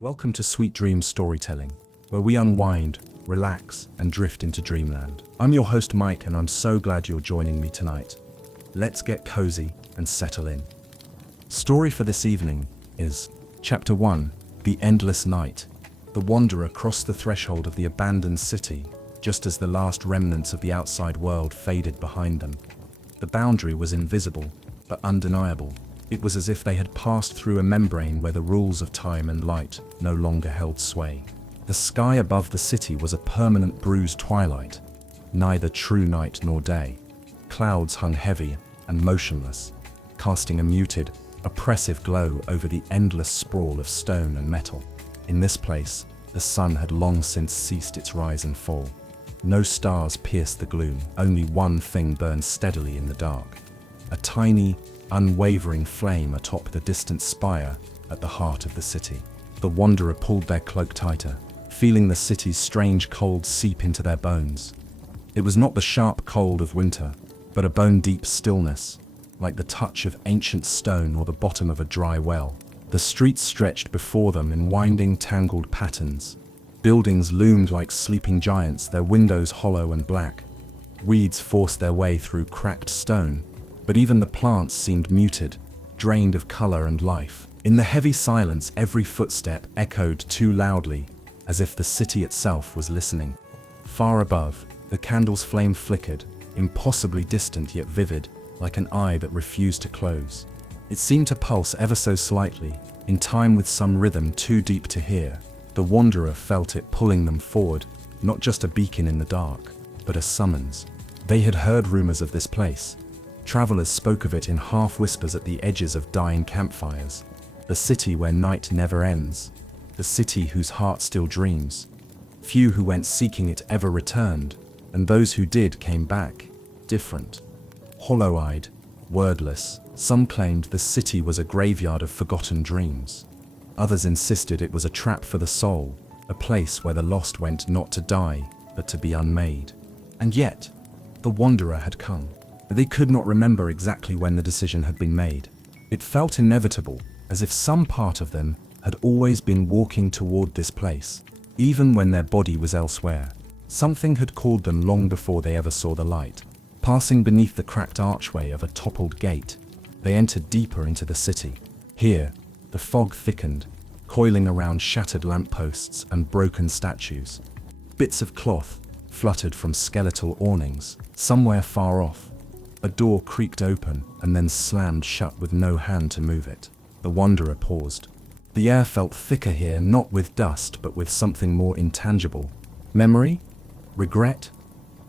Welcome to Sweet Dreams Storytelling, where we unwind, relax, and drift into dreamland. I'm your host Mike, and I'm so glad you're joining me tonight. Let's get cozy and settle in. Story for this evening is Chapter 1, The Endless Night. The wanderer crossed the threshold of the abandoned city, just as the last remnants of the outside world faded behind them. The boundary was invisible, but undeniable. It was as if they had passed through a membrane where the rules of time and light no longer held sway. The sky above the city was a permanent bruised twilight, neither true night nor day. Clouds hung heavy and motionless, casting a muted, oppressive glow over the endless sprawl of stone and metal. In this place, the sun had long since ceased its rise and fall. No stars pierced the gloom, only one thing burned steadily in the dark. A tiny, unwavering flame atop the distant spire at the heart of the city. The wanderer pulled their cloak tighter, feeling the city's strange cold seep into their bones. It was not the sharp cold of winter, but a bone-deep stillness, like the touch of ancient stone or the bottom of a dry well. The streets stretched before them in winding, tangled patterns. Buildings loomed like sleeping giants, their windows hollow and black. Weeds forced their way through cracked stone, but even the plants seemed muted, drained of color and life. In the heavy silence, every footstep echoed too loudly, as if the city itself was listening. Far above, the candle's flame flickered, impossibly distant yet vivid, like an eye that refused to close. It seemed to pulse ever so slightly, in time with some rhythm too deep to hear. The wanderer felt it pulling them forward, not just a beacon in the dark, but a summons. They had heard rumors of this place. Travelers spoke of it in half-whispers at the edges of dying campfires. The city where night never ends. The city whose heart still dreams. Few who went seeking it ever returned, and those who did came back, different. Hollow-eyed, wordless, some claimed the city was a graveyard of forgotten dreams. Others insisted it was a trap for the soul, a place where the lost went not to die, but to be unmade. And yet, the wanderer had come. They could not remember exactly when the decision had been made. It felt inevitable, as if some part of them had always been walking toward this place, even when their body was elsewhere. Something had called them long before they ever saw the light. Passing beneath the cracked archway of a toppled gate, they entered deeper into the city. Here, the fog thickened, coiling around shattered lampposts and broken statues. Bits of cloth fluttered from skeletal awnings. Somewhere far off, a door creaked open and then slammed shut with no hand to move it. The wanderer paused. The air felt thicker here, not with dust, but with something more intangible. Memory? Regret?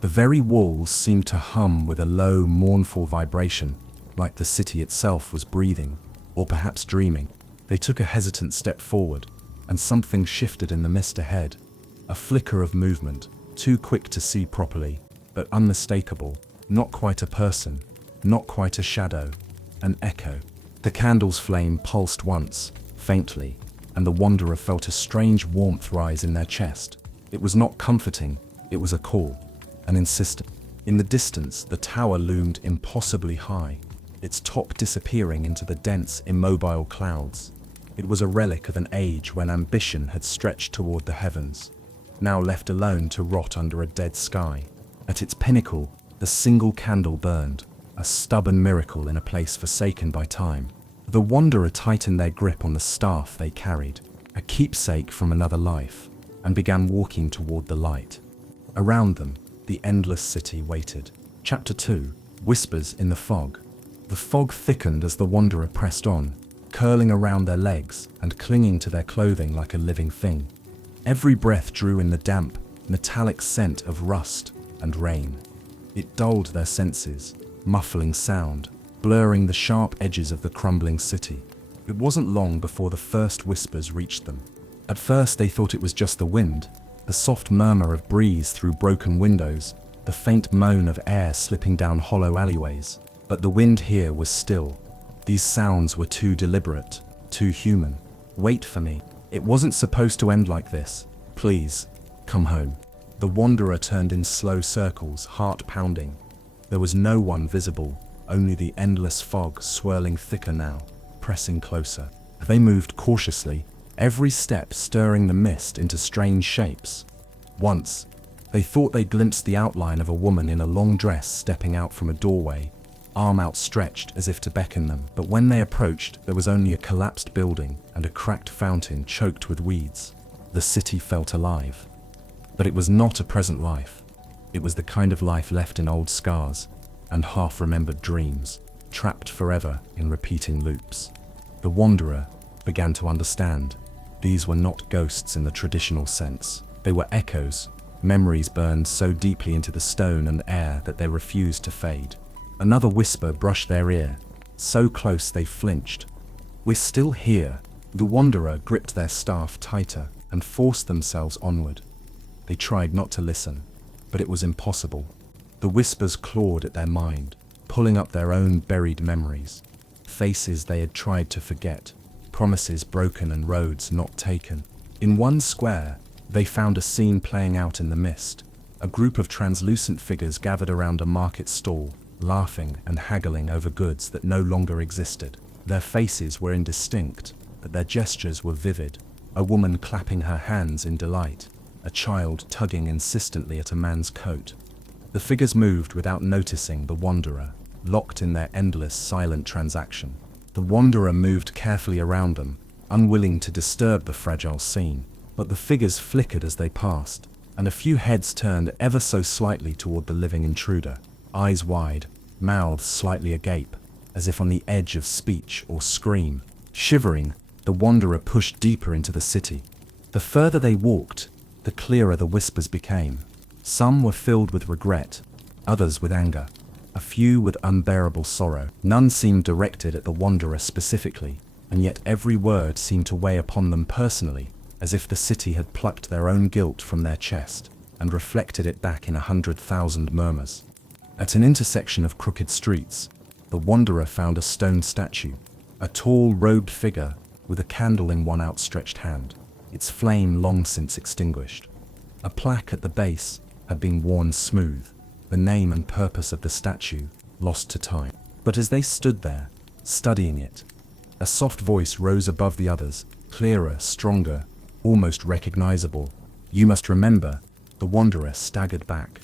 The very walls seemed to hum with a low, mournful vibration, like the city itself was breathing, or perhaps dreaming. They took a hesitant step forward, and something shifted in the mist ahead. A flicker of movement, too quick to see properly, but unmistakable. Not quite a person, not quite a shadow, an echo. The candle's flame pulsed once, faintly, and the wanderer felt a strange warmth rise in their chest. It was not comforting, it was a call, an insistence. In the distance, the tower loomed impossibly high, its top disappearing into the dense, immobile clouds. It was a relic of an age when ambition had stretched toward the heavens, now left alone to rot under a dead sky. At its pinnacle, the single candle burned, a stubborn miracle in a place forsaken by time. The wanderer tightened their grip on the staff they carried, a keepsake from another life, and began walking toward the light. Around them, the endless city waited. Chapter 2, Whispers in the Fog. The fog thickened as the wanderer pressed on, curling around their legs and clinging to their clothing like a living thing. Every breath drew in the damp, metallic scent of rust and rain. It dulled their senses, muffling sound, blurring the sharp edges of the crumbling city. It wasn't long before the first whispers reached them. At first they thought it was just the wind, the soft murmur of breeze through broken windows, the faint moan of air slipping down hollow alleyways. But the wind here was still. These sounds were too deliberate, too human. Wait for me. It wasn't supposed to end like this. Please, come home. The wanderer turned in slow circles, heart pounding. There was no one visible, only the endless fog swirling thicker now, pressing closer. They moved cautiously, every step stirring the mist into strange shapes. Once, they thought they glimpsed the outline of a woman in a long dress stepping out from a doorway, arm outstretched as if to beckon them. But when they approached, there was only a collapsed building and a cracked fountain choked with weeds. The city felt alive. But it was not a present life. It was the kind of life left in old scars and half-remembered dreams, trapped forever in repeating loops. The wanderer began to understand. These were not ghosts in the traditional sense. They were echoes, memories burned so deeply into the stone and air that they refused to fade. Another whisper brushed their ear, so close they flinched. "We're still here." The wanderer gripped their staff tighter and forced themselves onward. They tried not to listen, but it was impossible. The whispers clawed at their mind, pulling up their own buried memories. Faces they had tried to forget, promises broken and roads not taken. In one square, they found a scene playing out in the mist. A group of translucent figures gathered around a market stall, laughing and haggling over goods that no longer existed. Their faces were indistinct, but their gestures were vivid. A woman clapping her hands in delight, a child tugging insistently at a man's coat. The figures moved without noticing the wanderer, locked in their endless silent transaction. The wanderer moved carefully around them, unwilling to disturb the fragile scene. But the figures flickered as they passed, and a few heads turned ever so slightly toward the living intruder, eyes wide, mouths slightly agape, as if on the edge of speech or scream. Shivering, the wanderer pushed deeper into the city. The further they walked, the clearer the whispers became. Some were filled with regret, others with anger, a few with unbearable sorrow. None seemed directed at the wanderer specifically, and yet every word seemed to weigh upon them personally, as if the city had plucked their own guilt from their chest and reflected it back in 100,000 murmurs. At an intersection of crooked streets, the wanderer found a stone statue, a tall, robed figure with a candle in one outstretched hand, its flame long since extinguished. A plaque at the base had been worn smooth, the name and purpose of the statue lost to time. But as they stood there, studying it, a soft voice rose above the others, clearer, stronger, almost recognizable. "You must remember." The wanderer staggered back.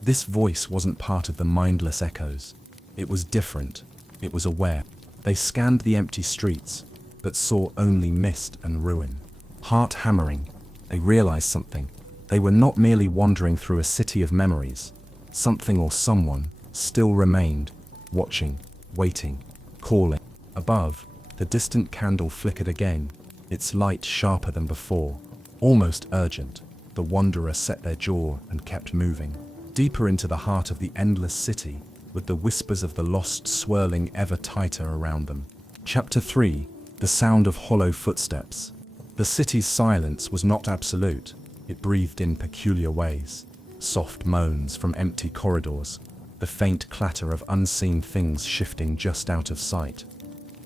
This voice wasn't part of the mindless echoes. It was different. It was aware. They scanned the empty streets, but saw only mist and ruin. Heart hammering, they realized something. They were not merely wandering through a city of memories. Something or someone still remained, watching, waiting, calling. Above, the distant candle flickered again, its light sharper than before, almost urgent. The wanderer set their jaw and kept moving, deeper into the heart of the endless city, with the whispers of the lost swirling ever tighter around them. Chapter 3: The Sound of Hollow Footsteps. The city's silence was not absolute. It breathed in peculiar ways. Soft moans from empty corridors, the faint clatter of unseen things shifting just out of sight.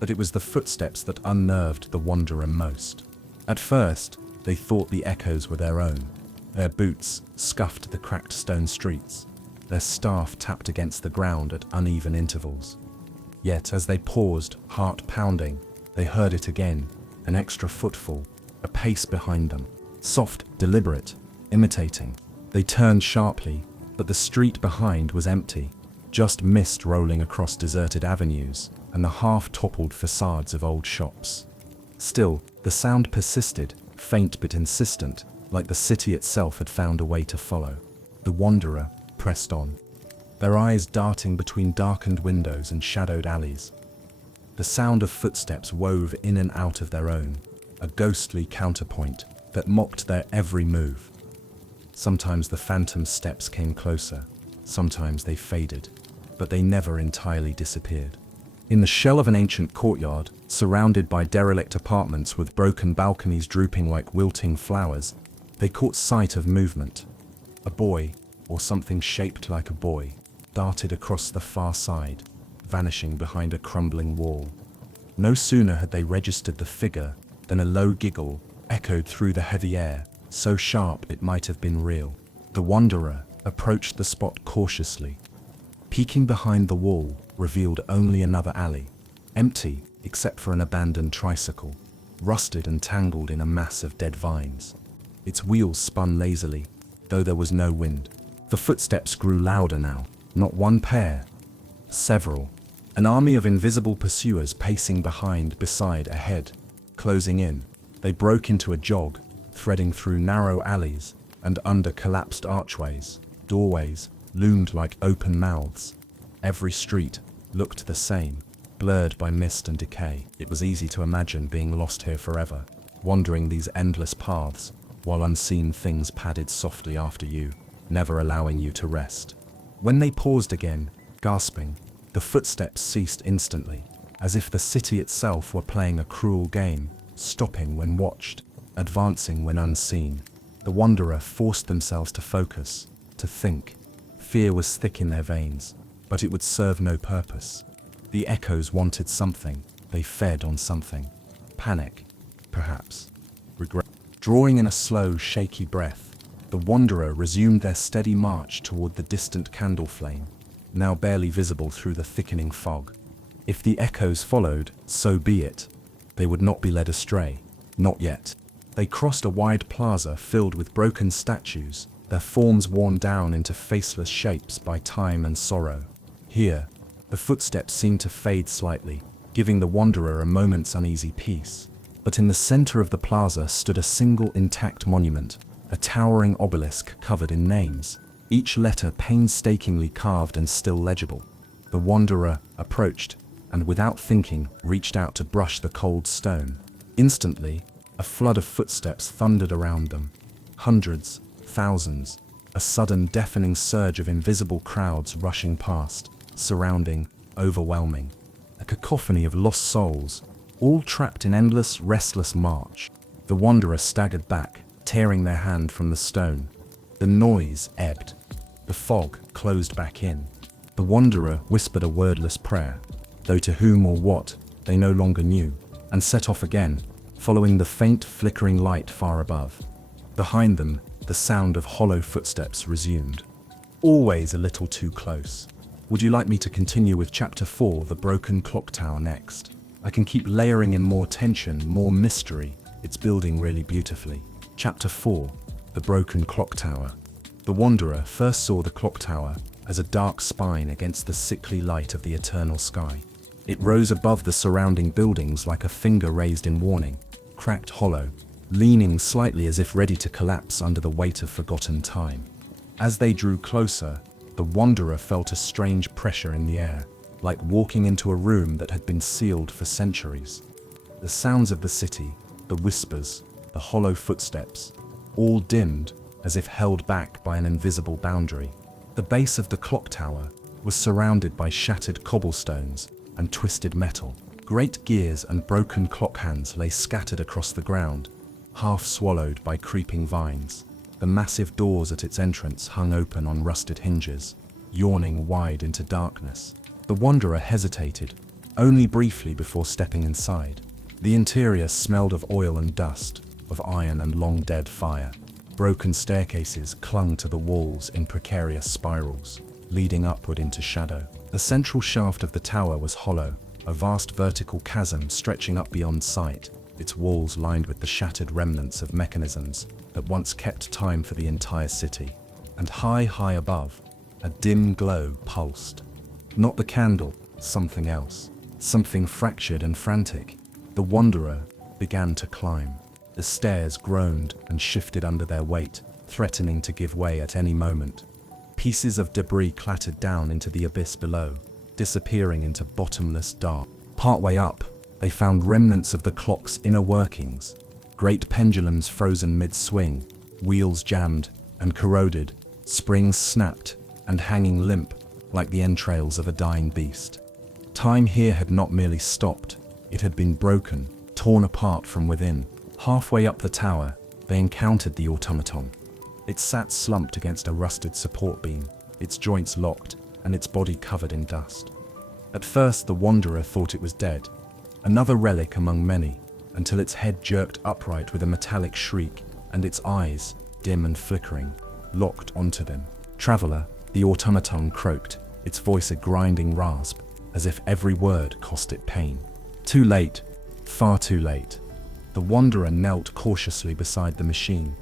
But it was the footsteps that unnerved the wanderer most. At first, they thought the echoes were their own. Their boots scuffed the cracked stone streets. Their staff tapped against the ground at uneven intervals. Yet as they paused, heart pounding, they heard it again, an extra footfall, a pace behind them. Soft, deliberate, imitating. They turned sharply, but the street behind was empty. Just mist rolling across deserted avenues and the half-toppled facades of old shops. Still, the sound persisted, faint but insistent, like the city itself had found a way to follow. The wanderer pressed on, their eyes darting between darkened windows and shadowed alleys. The sound of footsteps wove in and out of their own, a ghostly counterpoint that mocked their every move. Sometimes the phantom steps came closer, sometimes they faded, but they never entirely disappeared. In the shell of an ancient courtyard, surrounded by derelict apartments with broken balconies drooping like wilting flowers, they caught sight of movement. A boy, or something shaped like a boy, darted across the far side, vanishing behind a crumbling wall. No sooner had they registered the figure than a low giggle echoed through the heavy air, so sharp it might have been real. The wanderer approached the spot cautiously. Peeking behind the wall revealed only another alley, empty except for an abandoned tricycle. rusted and tangled in a mass of dead vines. Its wheels spun lazily, though there was no wind. The footsteps grew louder now, not one pair, several. An army of invisible pursuers pacing behind, beside, ahead, closing in. They broke into a jog, threading through narrow alleys and under collapsed archways. Doorways loomed like open mouths. Every street looked the same, blurred by mist and decay. It was easy to imagine being lost here forever, wandering these endless paths, while unseen things padded softly after you, never allowing you to rest. When they paused again, gasping, the footsteps ceased instantly, as if the city itself were playing a cruel game, stopping when watched, advancing when unseen. The wanderer forced themselves to focus, to think. Fear was thick in their veins, but it would serve no purpose. The echoes wanted something, they fed on something. Panic, perhaps. Regret. Drawing in a slow, shaky breath, the wanderer resumed their steady march toward the distant candle flame, now barely visible through the thickening fog. If the echoes followed, so be it. They would not be led astray. Not yet. They crossed a wide plaza filled with broken statues, their forms worn down into faceless shapes by time and sorrow. Here, the footsteps seemed to fade slightly, giving the wanderer a moment's uneasy peace. But in the center of the plaza stood a single intact monument, a towering obelisk covered in names, each letter painstakingly carved and still legible. The wanderer approached, and without thinking, reached out to brush the cold stone. Instantly, a flood of footsteps thundered around them. Hundreds, thousands, a sudden deafening surge of invisible crowds rushing past, surrounding, overwhelming. A cacophony of lost souls, all trapped in endless, restless march. The wanderer staggered back, tearing their hand from the stone. The noise ebbed. The fog closed back in. The wanderer whispered a wordless prayer, though to whom or what, they no longer knew, and set off again, following the faint flickering light far above. Behind them, the sound of hollow footsteps resumed. Always a little too close. Would you like me to continue with Chapter 4, The Broken Clock Tower, next? I can keep layering in more tension, more mystery. It's building really beautifully. Chapter 4, The Broken Clock Tower. The wanderer first saw the clock tower as a dark spine against the sickly light of the eternal sky. It rose above the surrounding buildings like a finger raised in warning, cracked hollow, leaning slightly as if ready to collapse under the weight of forgotten time. As they drew closer, the wanderer felt a strange pressure in the air, like walking into a room that had been sealed for centuries. The sounds of the city, the whispers, the hollow footsteps, all dimmed as if held back by an invisible boundary. The base of the clock tower was surrounded by shattered cobblestones and twisted metal. Great gears and broken clock hands lay scattered across the ground, half swallowed by creeping vines. The massive doors at its entrance hung open on rusted hinges, yawning wide into darkness. The wanderer hesitated, only briefly before stepping inside. The interior smelled of oil and dust, of iron and long-dead fire. Broken staircases clung to the walls in precarious spirals, leading upward into shadow. The central shaft of the tower was hollow, a vast vertical chasm stretching up beyond sight, its walls lined with the shattered remnants of mechanisms that once kept time for the entire city. And high above, a dim glow pulsed. Not the candle, something else. Something fractured and frantic. The wanderer began to climb. The stairs groaned and shifted under their weight, threatening to give way at any moment. Pieces of debris clattered down into the abyss below, disappearing into bottomless dark. Partway up, they found remnants of the clock's inner workings. Great pendulums frozen mid-swing, wheels jammed and corroded, springs snapped and hanging limp like the entrails of a dying beast. Time here had not merely stopped, it had been broken, torn apart from within. Halfway up the tower, they encountered the automaton. It sat slumped against a rusted support beam, its joints locked and its body covered in dust. At first the wanderer thought it was dead, another relic among many, until its head jerked upright with a metallic shriek and its eyes, dim and flickering, locked onto them. "Traveler," the automaton croaked, its voice a grinding rasp, as if every word cost it pain. "Too late, far too late. The wanderer knelt cautiously beside the machine.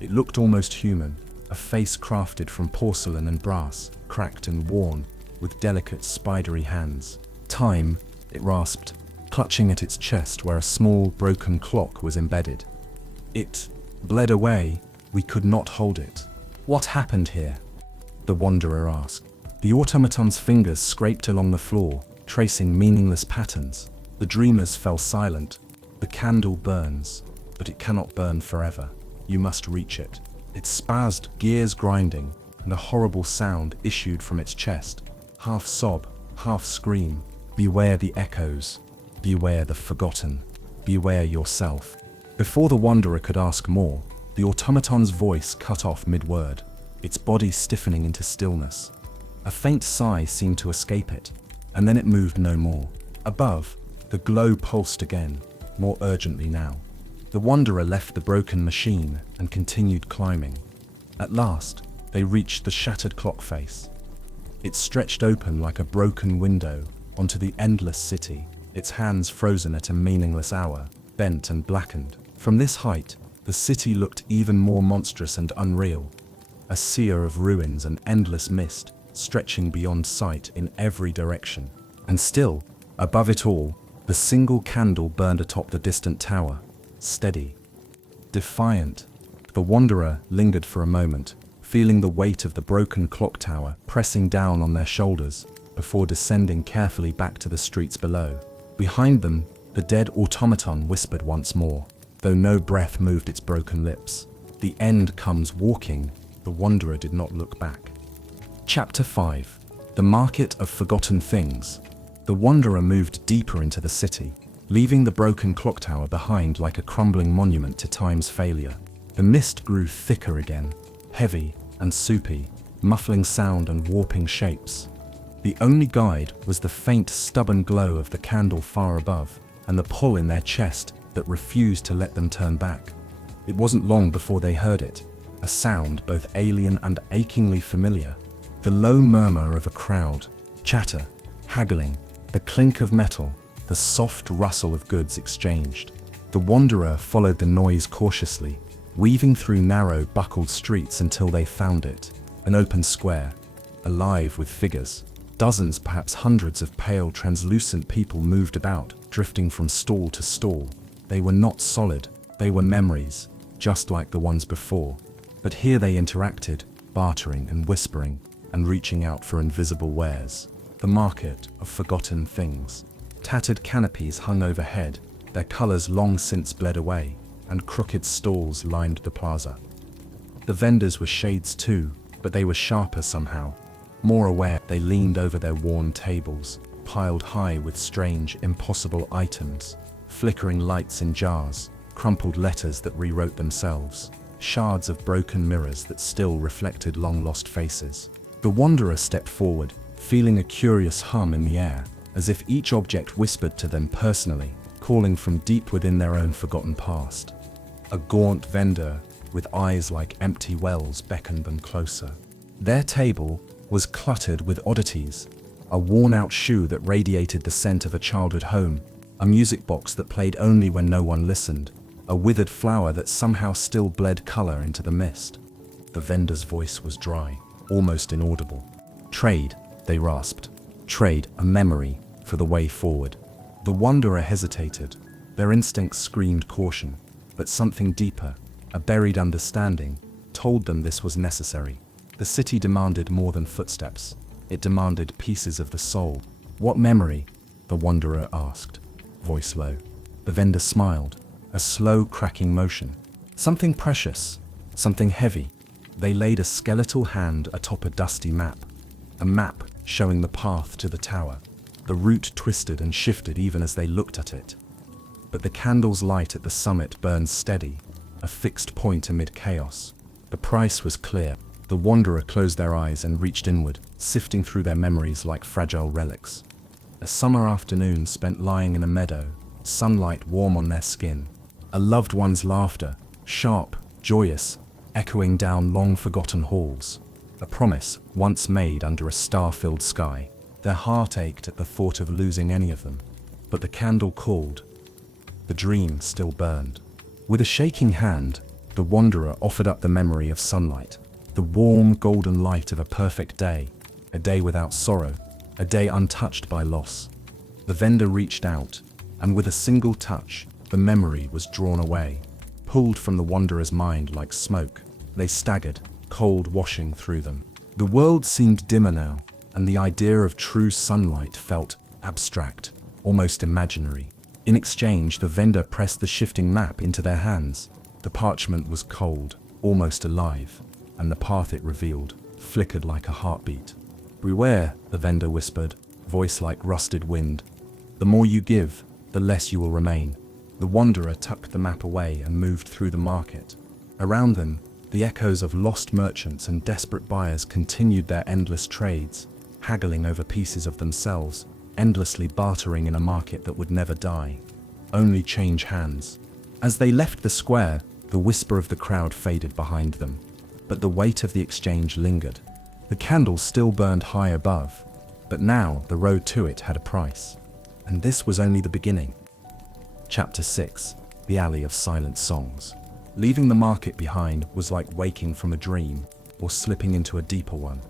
It looked almost human, a face crafted from porcelain and brass, cracked and worn, with delicate spidery hands. "Time," it rasped, clutching at its chest where a small, broken clock was embedded. It bled away. We could not hold it. "What happened here?" the wanderer asked. The automaton's fingers scraped along the floor, tracing meaningless patterns. The dreamers fell silent. "The candle burns, but it cannot burn forever. You must reach it." It spazzed, gears grinding, and a horrible sound issued from its chest. Half sob, half scream. "Beware the echoes. Beware the forgotten. Beware yourself." Before the wanderer could ask more, the automaton's voice cut off mid-word, its body stiffening into stillness. A faint sigh seemed to escape it, and then it moved no more. Above, the glow pulsed again, more urgently now. The wanderer left the broken machine and continued climbing. At last, they reached the shattered clock face. It stretched open like a broken window onto the endless city, its hands frozen at a meaningless hour, bent and blackened. From this height, the city looked even more monstrous and unreal, a sear of ruins and endless mist stretching beyond sight in every direction. And still, above it all, the single candle burned atop the distant tower, steady, defiant. The wanderer lingered for a moment, feeling the weight of the broken clock tower pressing down on their shoulders before descending carefully back to the streets below. Behind them, the dead automaton whispered once more, though no breath moved its broken lips. "The end comes walking." The wanderer did not look back. Chapter 5. The Market of Forgotten Things. The wanderer moved deeper into the city, leaving the broken clock tower behind like a crumbling monument to time's failure. The mist grew thicker again, heavy and soupy, muffling sound and warping shapes. The only guide was the faint, stubborn glow of the candle far above, and the pull in their chest that refused to let them turn back. It wasn't long before they heard it, a sound both alien and achingly familiar. The low murmur of a crowd, chatter, haggling, the clink of metal, the soft rustle of goods exchanged. The wanderer followed the noise cautiously, weaving through narrow, buckled streets until they found it, an open square, alive with figures. Dozens, perhaps hundreds of pale, translucent people moved about, drifting from stall to stall. They were not solid, they were memories, just like the ones before. But here they interacted, bartering and whispering, and reaching out for invisible wares. The market of forgotten things. Tattered canopies hung overhead, their colors long since bled away, and crooked stalls lined the plaza. The vendors were shades too, but they were sharper somehow. More aware, they leaned over their worn tables, piled high with strange, impossible items, flickering lights in jars, crumpled letters that rewrote themselves, shards of broken mirrors that still reflected long-lost faces. The wanderer stepped forward, feeling a curious hum in the air, as if each object whispered to them personally, calling from deep within their own forgotten past. A gaunt vendor, with eyes like empty wells, beckoned them closer. Their table was cluttered with oddities, a worn-out shoe that radiated the scent of a childhood home, a music box that played only when no one listened, a withered flower that somehow still bled color into the mist. The vendor's voice was dry, almost inaudible. "Trade," they rasped. "Trade, a memory for the way forward." The wanderer hesitated. Their instincts screamed caution, but something deeper, a buried understanding, told them this was necessary. The city demanded more than footsteps. It demanded pieces of the soul. "What memory?" the wanderer asked, voice low. The vendor smiled, a slow cracking motion. "Something precious, something heavy." They laid a skeletal hand atop a dusty map, a map showing the path to the tower. The route twisted and shifted even as they looked at it. But the candle's light at the summit burned steady, a fixed point amid chaos. The price was clear. The wanderer closed their eyes and reached inward, sifting through their memories like fragile relics. A summer afternoon spent lying in a meadow, sunlight warm on their skin. A loved one's laughter, sharp, joyous, echoing down long-forgotten halls. A promise once made under a star-filled sky. Their heart ached at the thought of losing any of them. But the candle called. The dream still burned. With a shaking hand, the wanderer offered up the memory of sunlight, the warm golden light of a perfect day, a day without sorrow, a day untouched by loss. The vendor reached out, and with a single touch, the memory was drawn away, pulled from the wanderer's mind like smoke. They staggered, cold washing through them. The world seemed dimmer now, and the idea of true sunlight felt abstract, almost imaginary. In exchange, the vendor pressed the shifting map into their hands. The parchment was cold, almost alive, and the path it revealed flickered like a heartbeat. "Beware," the vendor whispered, voice like rusted wind. "The more you give, the less you will remain." The wanderer tucked the map away and moved through the market. Around them, the echoes of lost merchants and desperate buyers continued their endless trades, haggling over pieces of themselves, endlessly bartering in a market that would never die, only change hands. As they left the square, the whisper of the crowd faded behind them, but the weight of the exchange lingered. The candles still burned high above, but now the road to it had a price. And this was only the beginning. Chapter 6: The Alley of Silent Songs. Leaving the market behind was like waking from a dream, or slipping into a deeper one.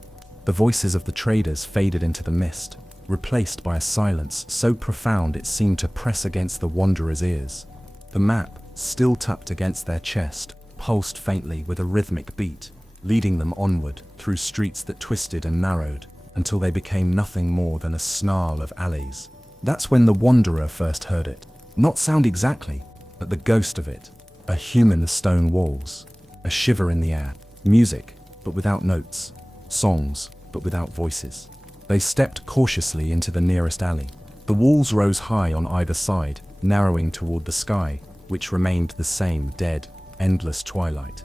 The voices of the traders faded into the mist, replaced by a silence so profound it seemed to press against the wanderer's ears. The map, still tucked against their chest, pulsed faintly with a rhythmic beat, leading them onward through streets that twisted and narrowed, until they became nothing more than a snarl of alleys. That's when the wanderer first heard it. Not sound exactly, but the ghost of it. A hum in the stone walls, a shiver in the air, music, but without notes, songs, but without voices. They stepped cautiously into the nearest alley. The walls rose high on either side, narrowing toward the sky, which remained the same dead, endless twilight.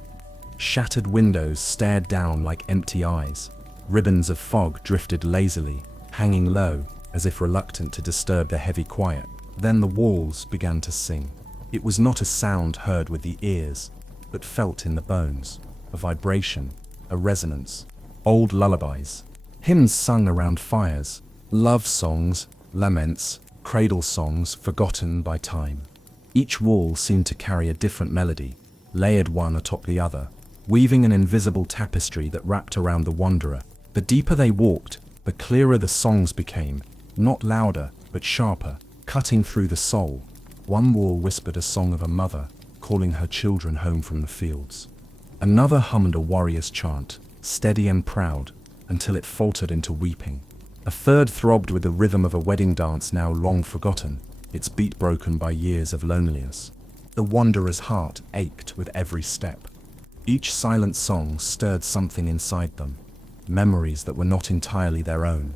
Shattered windows stared down like empty eyes. Ribbons of fog drifted lazily, hanging low, as if reluctant to disturb the heavy quiet. Then the walls began to sing. It was not a sound heard with the ears, but felt in the bones. A vibration, a resonance. Old lullabies, hymns sung around fires, love songs, laments, cradle songs forgotten by time. Each wall seemed to carry a different melody, layered one atop the other, weaving an invisible tapestry that wrapped around the wanderer. The deeper they walked, the clearer the songs became, not louder, but sharper, cutting through the soul. One wall whispered a song of a mother, calling her children home from the fields. Another hummed a warrior's chant, steady and proud, until it faltered into weeping. A third throbbed with the rhythm of a wedding dance now long forgotten, its beat broken by years of loneliness. The wanderer's heart ached with every step. Each silent song stirred something inside them, memories that were not entirely their own,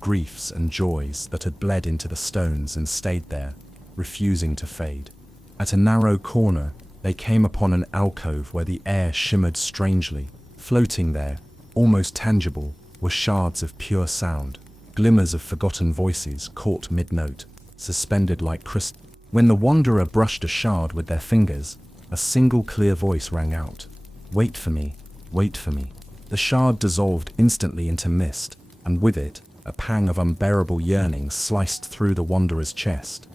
griefs and joys that had bled into the stones and stayed there, refusing to fade. At a narrow corner, they came upon an alcove where the air shimmered strangely. Floating there, almost tangible, were shards of pure sound, glimmers of forgotten voices caught mid-note, suspended like crystal. When the wanderer brushed a shard with their fingers, a single clear voice rang out. "Wait for me, wait for me." The shard dissolved instantly into mist, and with it, a pang of unbearable yearning sliced through the wanderer's chest.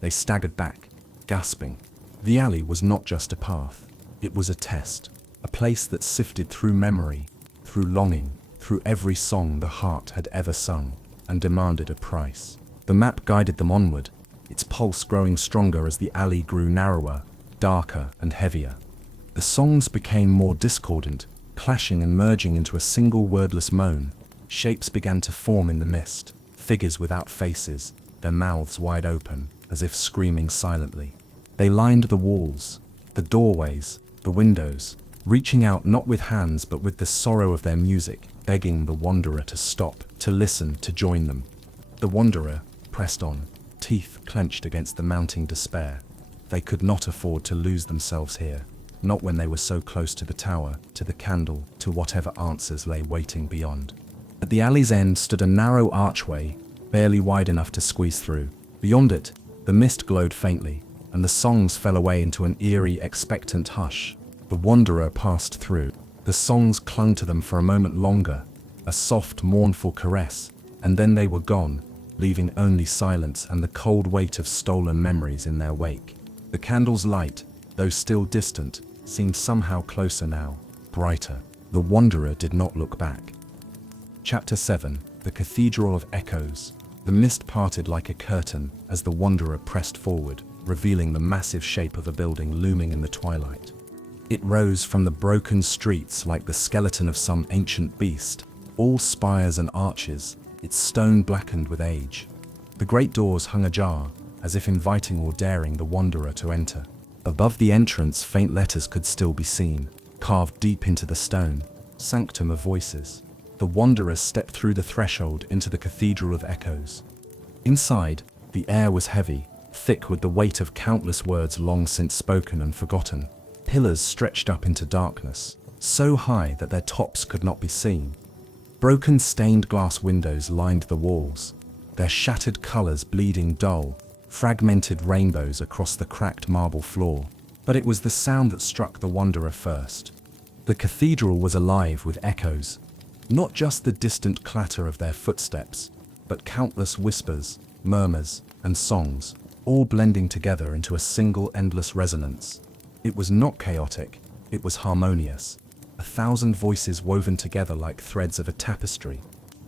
They staggered back, gasping. The alley was not just a path, it was a test, a place that sifted through memory, through longing, through every song the heart had ever sung, and demanded a price. The map guided them onward, its pulse growing stronger as the alley grew narrower, darker and heavier. The songs became more discordant, clashing and merging into a single wordless moan. Shapes began to form in the mist, figures without faces, their mouths wide open, as if screaming silently. They lined the walls, the doorways, the windows, reaching out not with hands but with the sorrow of their music, begging the wanderer to stop, to listen, to join them. The wanderer pressed on, teeth clenched against the mounting despair. They could not afford to lose themselves here, not when they were so close to the tower, to the candle, to whatever answers lay waiting beyond. At the alley's end stood a narrow archway, barely wide enough to squeeze through. Beyond it, the mist glowed faintly, and the songs fell away into an eerie, expectant hush. The wanderer passed through. The songs clung to them for a moment longer, a soft, mournful caress, and then they were gone, leaving only silence and the cold weight of stolen memories in their wake. The candle's light, though still distant, seemed somehow closer now, brighter. The wanderer did not look back. Chapter 7. The Cathedral of Echoes. The mist parted like a curtain as the wanderer pressed forward, revealing the massive shape of a building looming in the twilight. It rose from the broken streets like the skeleton of some ancient beast, all spires and arches, its stone blackened with age. The great doors hung ajar, as if inviting or daring the wanderer to enter. Above the entrance, faint letters could still be seen, carved deep into the stone, Sanctum of Voices. The wanderer stepped through the threshold into the Cathedral of Echoes. Inside, the air was heavy, thick with the weight of countless words long since spoken and forgotten. Pillars stretched up into darkness, so high that their tops could not be seen. Broken stained glass windows lined the walls, their shattered colors bleeding dull, fragmented rainbows across the cracked marble floor. But it was the sound that struck the wanderer first. The cathedral was alive with echoes, not just the distant clatter of their footsteps, but countless whispers, murmurs, and songs, all blending together into a single endless resonance. It was not chaotic, it was harmonious, 1,000 voices woven together like threads of a tapestry.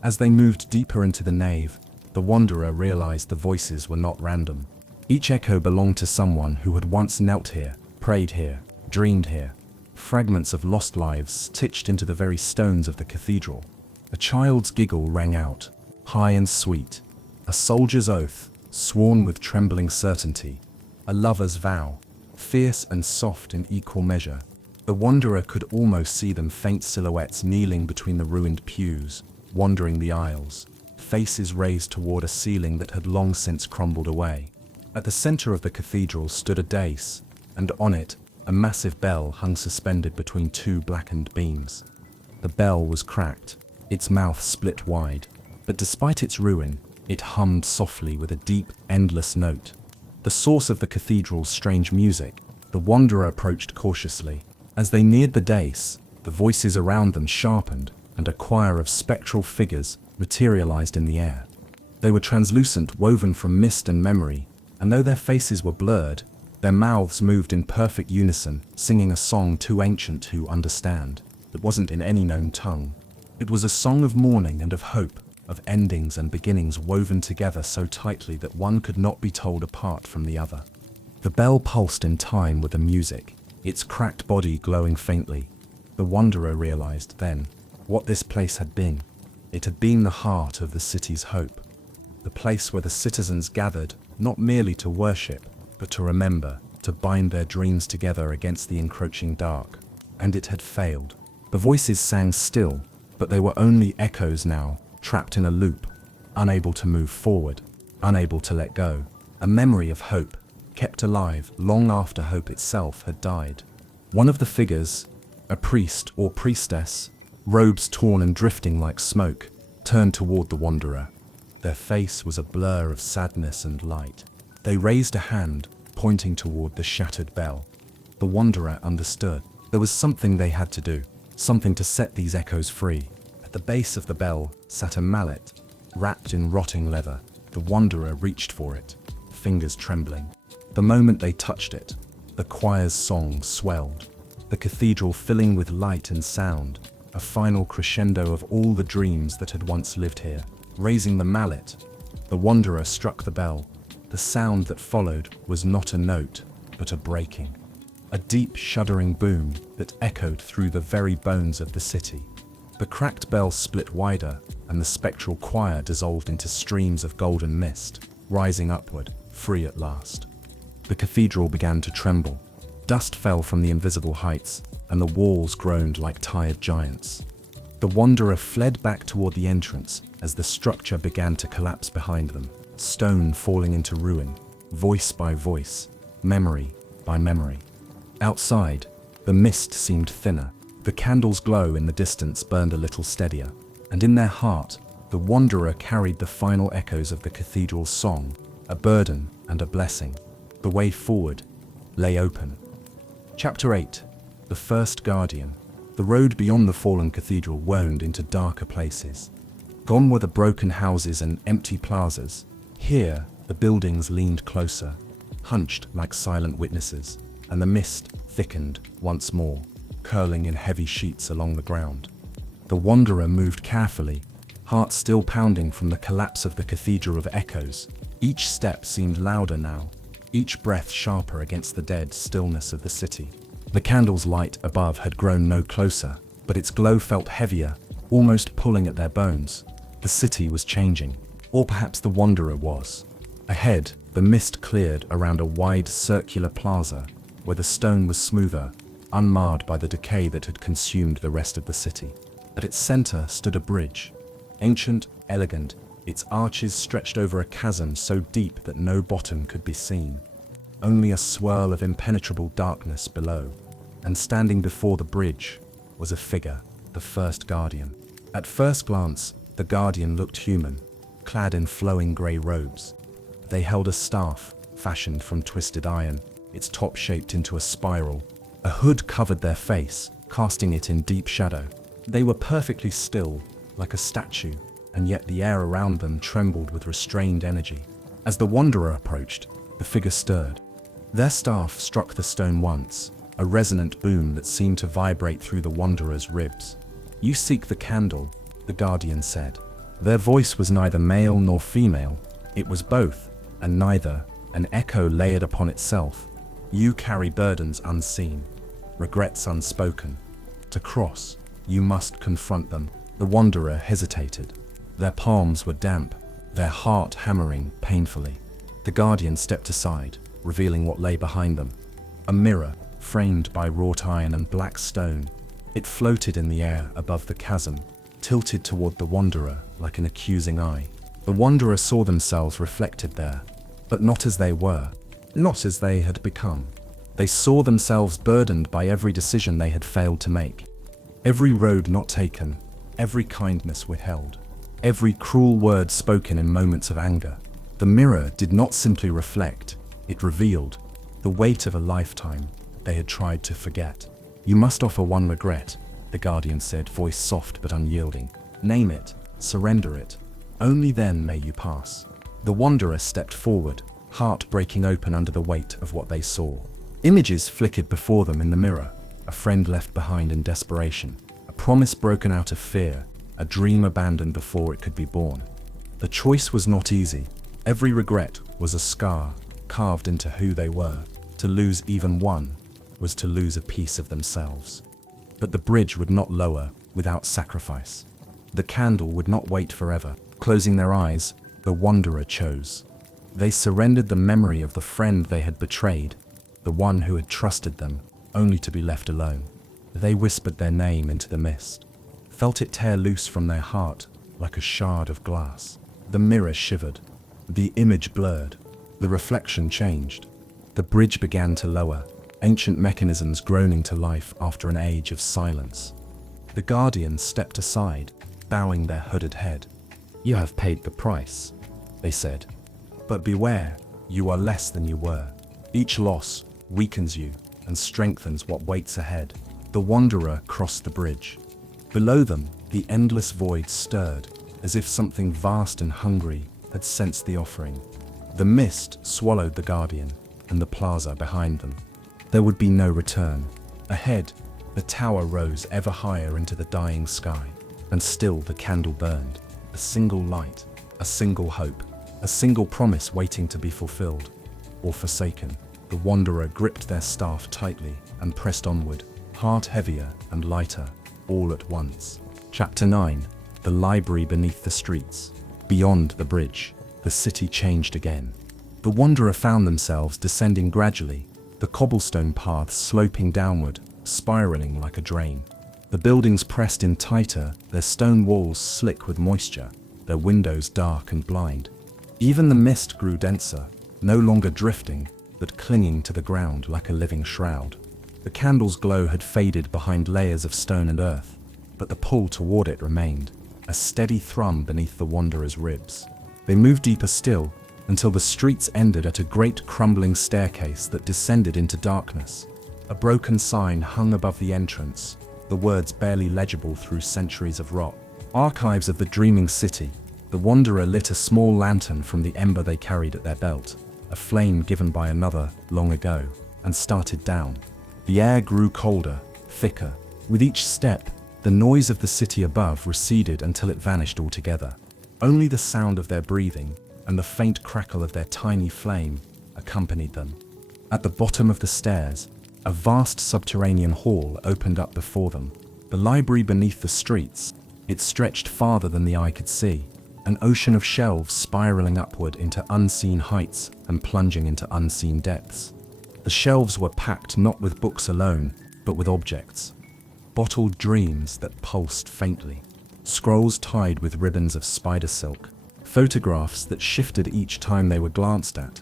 As they moved deeper into the nave, the wanderer realized the voices were not random. Each echo belonged to someone who had once knelt here, prayed here, dreamed here. Fragments of lost lives stitched into the very stones of the cathedral. A child's giggle rang out, high and sweet. A soldier's oath, sworn with trembling certainty. A lover's vow, fierce and soft in equal measure. The wanderer could almost see them, faint silhouettes kneeling between the ruined pews, wandering the aisles, faces raised toward a ceiling that had long since crumbled away. At the center of the cathedral stood a dais, and on it, a massive bell hung suspended between two blackened beams. The bell was cracked, its mouth split wide, but despite its ruin, it hummed softly with a deep, endless note. The source of the cathedral's strange music, the wanderer approached cautiously. As they neared the dais, the voices around them sharpened, and a choir of spectral figures materialized in the air. They were translucent, woven from mist and memory, and though their faces were blurred, their mouths moved in perfect unison, singing a song too ancient to understand. It wasn't in any known tongue. It was a song of mourning and of hope, of endings and beginnings woven together so tightly that one could not be told apart from the other. The bell pulsed in time with the music, its cracked body glowing faintly. The wanderer realized then what this place had been. It had been the heart of the city's hope, the place where the citizens gathered not merely to worship, but to remember, to bind their dreams together against the encroaching dark. And it had failed. The voices sang still, but they were only echoes now, trapped in a loop, unable to move forward, unable to let go. A memory of hope, kept alive long after hope itself had died. One of the figures, a priest or priestess, robes torn and drifting like smoke, turned toward the wanderer. Their face was a blur of sadness and light. They raised a hand, pointing toward the shattered bell. The wanderer understood. There was something they had to do, something to set these echoes free. At the base of the bell sat a mallet, wrapped in rotting leather. The wanderer reached for it, fingers trembling. The moment they touched it, the choir's song swelled, the cathedral filling with light and sound, a final crescendo of all the dreams that had once lived here. Raising the mallet, the wanderer struck the bell. The sound that followed was not a note, but a breaking. A deep, shuddering boom that echoed through the very bones of the city. The cracked bell split wider, and the spectral choir dissolved into streams of golden mist, rising upward, free at last. The cathedral began to tremble. Dust fell from the invisible heights, and the walls groaned like tired giants. The wanderer fled back toward the entrance as the structure began to collapse behind them. Stone falling into ruin, voice by voice, memory by memory. Outside, the mist seemed thinner. The candles' glow in the distance burned a little steadier, and in their heart, the wanderer carried the final echoes of the cathedral's song, a burden and a blessing. The way forward lay open. Chapter 8. The First Guardian. The road beyond the fallen cathedral wound into darker places. Gone were the broken houses and empty plazas. Here, the buildings leaned closer, hunched like silent witnesses. and the mist thickened once more, curling in heavy sheets along the ground. The wanderer moved carefully, heart still pounding from the collapse of the cathedral of echoes. Each step seemed louder now, each breath sharper against the dead stillness of the city. The candle's light above had grown no closer, but its glow felt heavier, almost pulling at their bones. The city was changing, or perhaps the wanderer was. Ahead, the mist cleared around a wide circular plaza, where the stone was smoother, unmarred by the decay that had consumed the rest of the city. At its center stood a bridge, ancient, elegant, its arches stretched over a chasm so deep that no bottom could be seen, only a swirl of impenetrable darkness below. And standing before the bridge was a figure, the first guardian. At first glance, the guardian looked human, clad in flowing grey robes. They held a staff, fashioned from twisted iron, its top shaped into a spiral. A hood covered their face, casting it in deep shadow. They were perfectly still, like a statue, and yet the air around them trembled with restrained energy. As the wanderer approached, the figure stirred. Their staff struck the stone once, a resonant boom that seemed to vibrate through the wanderer's ribs. "You seek the candle," the guardian said. Their voice was neither male nor female, it was both, and neither, an echo layered upon itself. "You carry burdens unseen, regrets unspoken. To cross, you must confront them." The wanderer hesitated. Their palms were damp, their heart hammering painfully. The guardian stepped aside, revealing what lay behind them. A mirror, framed by wrought iron and black stone. It floated in the air above the chasm, tilted toward the wanderer like an accusing eye. The wanderer saw themselves reflected there, but not as they were, not as they had become. They saw themselves burdened by every decision they had failed to make, every road not taken, every kindness withheld, every cruel word spoken in moments of anger. The mirror did not simply reflect, it revealed the weight of a lifetime they had tried to forget. "You must offer one regret," the guardian said, voice soft but unyielding. "Name it, surrender it. Only then may you pass." The wanderer stepped forward, heart breaking open under the weight of what they saw. Images flickered before them in the mirror, a friend left behind in desperation, a promise broken out of fear, a dream abandoned before it could be born. The choice was not easy. Every regret was a scar carved into who they were. To lose even one was to lose a piece of themselves. But the bridge would not lower without sacrifice. The candle would not wait forever. Closing their eyes, the wanderer chose. They surrendered the memory of the friend they had betrayed, the one who had trusted them, only to be left alone. They whispered their name into the mist, felt it tear loose from their heart like a shard of glass. The mirror shivered, the image blurred, the reflection changed. The bridge began to lower, ancient mechanisms groaning to life after an age of silence. The guardians stepped aside, bowing their hooded head. "You have paid the price," they said. "But beware, you are less than you were. Each loss weakens you and strengthens what waits ahead." The wanderer crossed the bridge. Below them, the endless void stirred, as if something vast and hungry had sensed the offering. The mist swallowed the guardian and the plaza behind them. There would be no return. Ahead, the tower rose ever higher into the dying sky, and still the candle burned. A single light, a single hope, a single promise waiting to be fulfilled or forsaken. The wanderer gripped their staff tightly and pressed onward, heart heavier and lighter, all at once. Chapter 9. The library beneath the streets. Beyond the bridge, the city changed again. The wanderer found themselves descending gradually, the cobblestone paths sloping downward, spiraling like a drain. The buildings pressed in tighter, their stone walls slick with moisture, their windows dark and blind. Even the mist grew denser, no longer drifting, but clinging to the ground like a living shroud. The candle's glow had faded behind layers of stone and earth, but the pull toward it remained, a steady thrum beneath the wanderer's ribs. They moved deeper still, until the streets ended at a great crumbling staircase that descended into darkness. A broken sign hung above the entrance, the words barely legible through centuries of rot. "Archives of the Dreaming City." The wanderer lit a small lantern from the ember they carried at their belt, a flame given by another long ago. and started down. The air grew colder, thicker. With each step, the noise of the city above receded until it vanished altogether. Only the sound of their breathing and the faint crackle of their tiny flame accompanied them. At the bottom of the stairs, a vast subterranean hall opened up before them. The library beneath the streets, it stretched farther than the eye could see, an ocean of shelves spiraling upward into unseen heights and plunging into unseen depths. The shelves were packed not with books alone, but with objects. Bottled dreams that pulsed faintly, scrolls tied with ribbons of spider silk, photographs that shifted each time they were glanced at,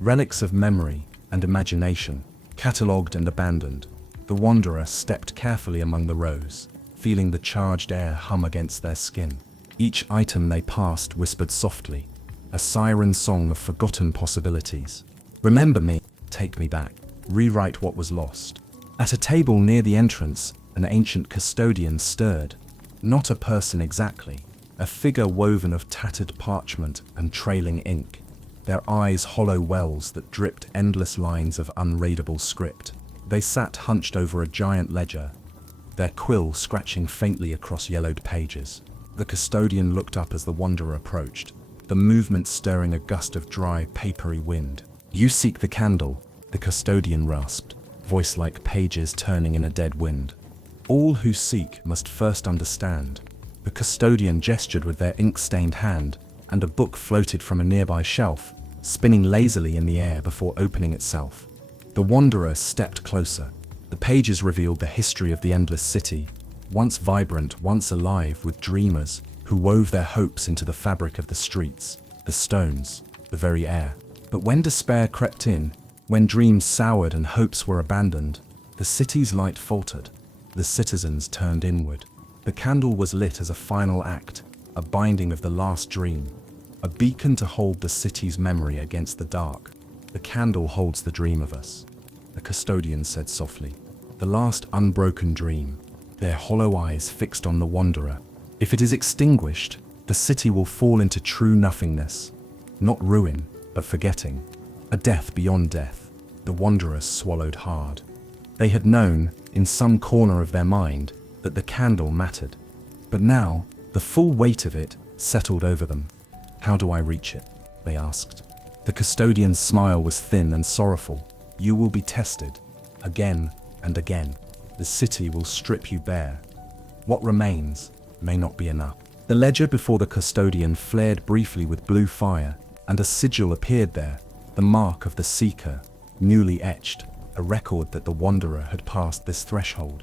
relics of memory and imagination, catalogued and abandoned. The wanderer stepped carefully among the rows, feeling the charged air hum against their skin. Each item they passed whispered softly, a siren song of forgotten possibilities. Remember me, take me back, rewrite what was lost. At a table near the entrance, an ancient custodian stirred. Not a person exactly, a figure woven of tattered parchment and trailing ink, their eyes hollow wells that dripped endless lines of unreadable script. They sat hunched over a giant ledger, their quill scratching faintly across yellowed pages. The custodian looked up as the wanderer approached, the movement stirring a gust of dry, papery wind. "You seek the candle," the custodian rasped, voice like pages turning in a dead wind. "All who seek must first understand." The custodian gestured with their ink-stained hand, and a book floated from a nearby shelf, spinning lazily in the air before opening itself. The wanderer stepped closer. The pages revealed the history of the endless city, once vibrant, once alive with dreamers who wove their hopes into the fabric of the streets, the stones, the very air. But when despair crept in, when dreams soured and hopes were abandoned, the city's light faltered. The citizens turned inward. The candle was lit as a final act, a binding of the last dream, a beacon to hold the city's memory against the dark. "The candle holds the dream of us," the custodian said softly. "The last unbroken dream," their hollow eyes fixed on the wanderer. "If it is extinguished, the city will fall into true nothingness. Not ruin, but forgetting. A death beyond death." The wanderers swallowed hard. They had known, in some corner of their mind, that the candle mattered. But now, the full weight of it settled over them. "How do I reach it?" they asked. The custodian's smile was thin and sorrowful. "You will be tested, again and again. The city will strip you bare. What remains may not be enough." The ledger before the custodian flared briefly with blue fire, and a sigil appeared there, the mark of the seeker, newly etched, a record that the wanderer had passed this threshold.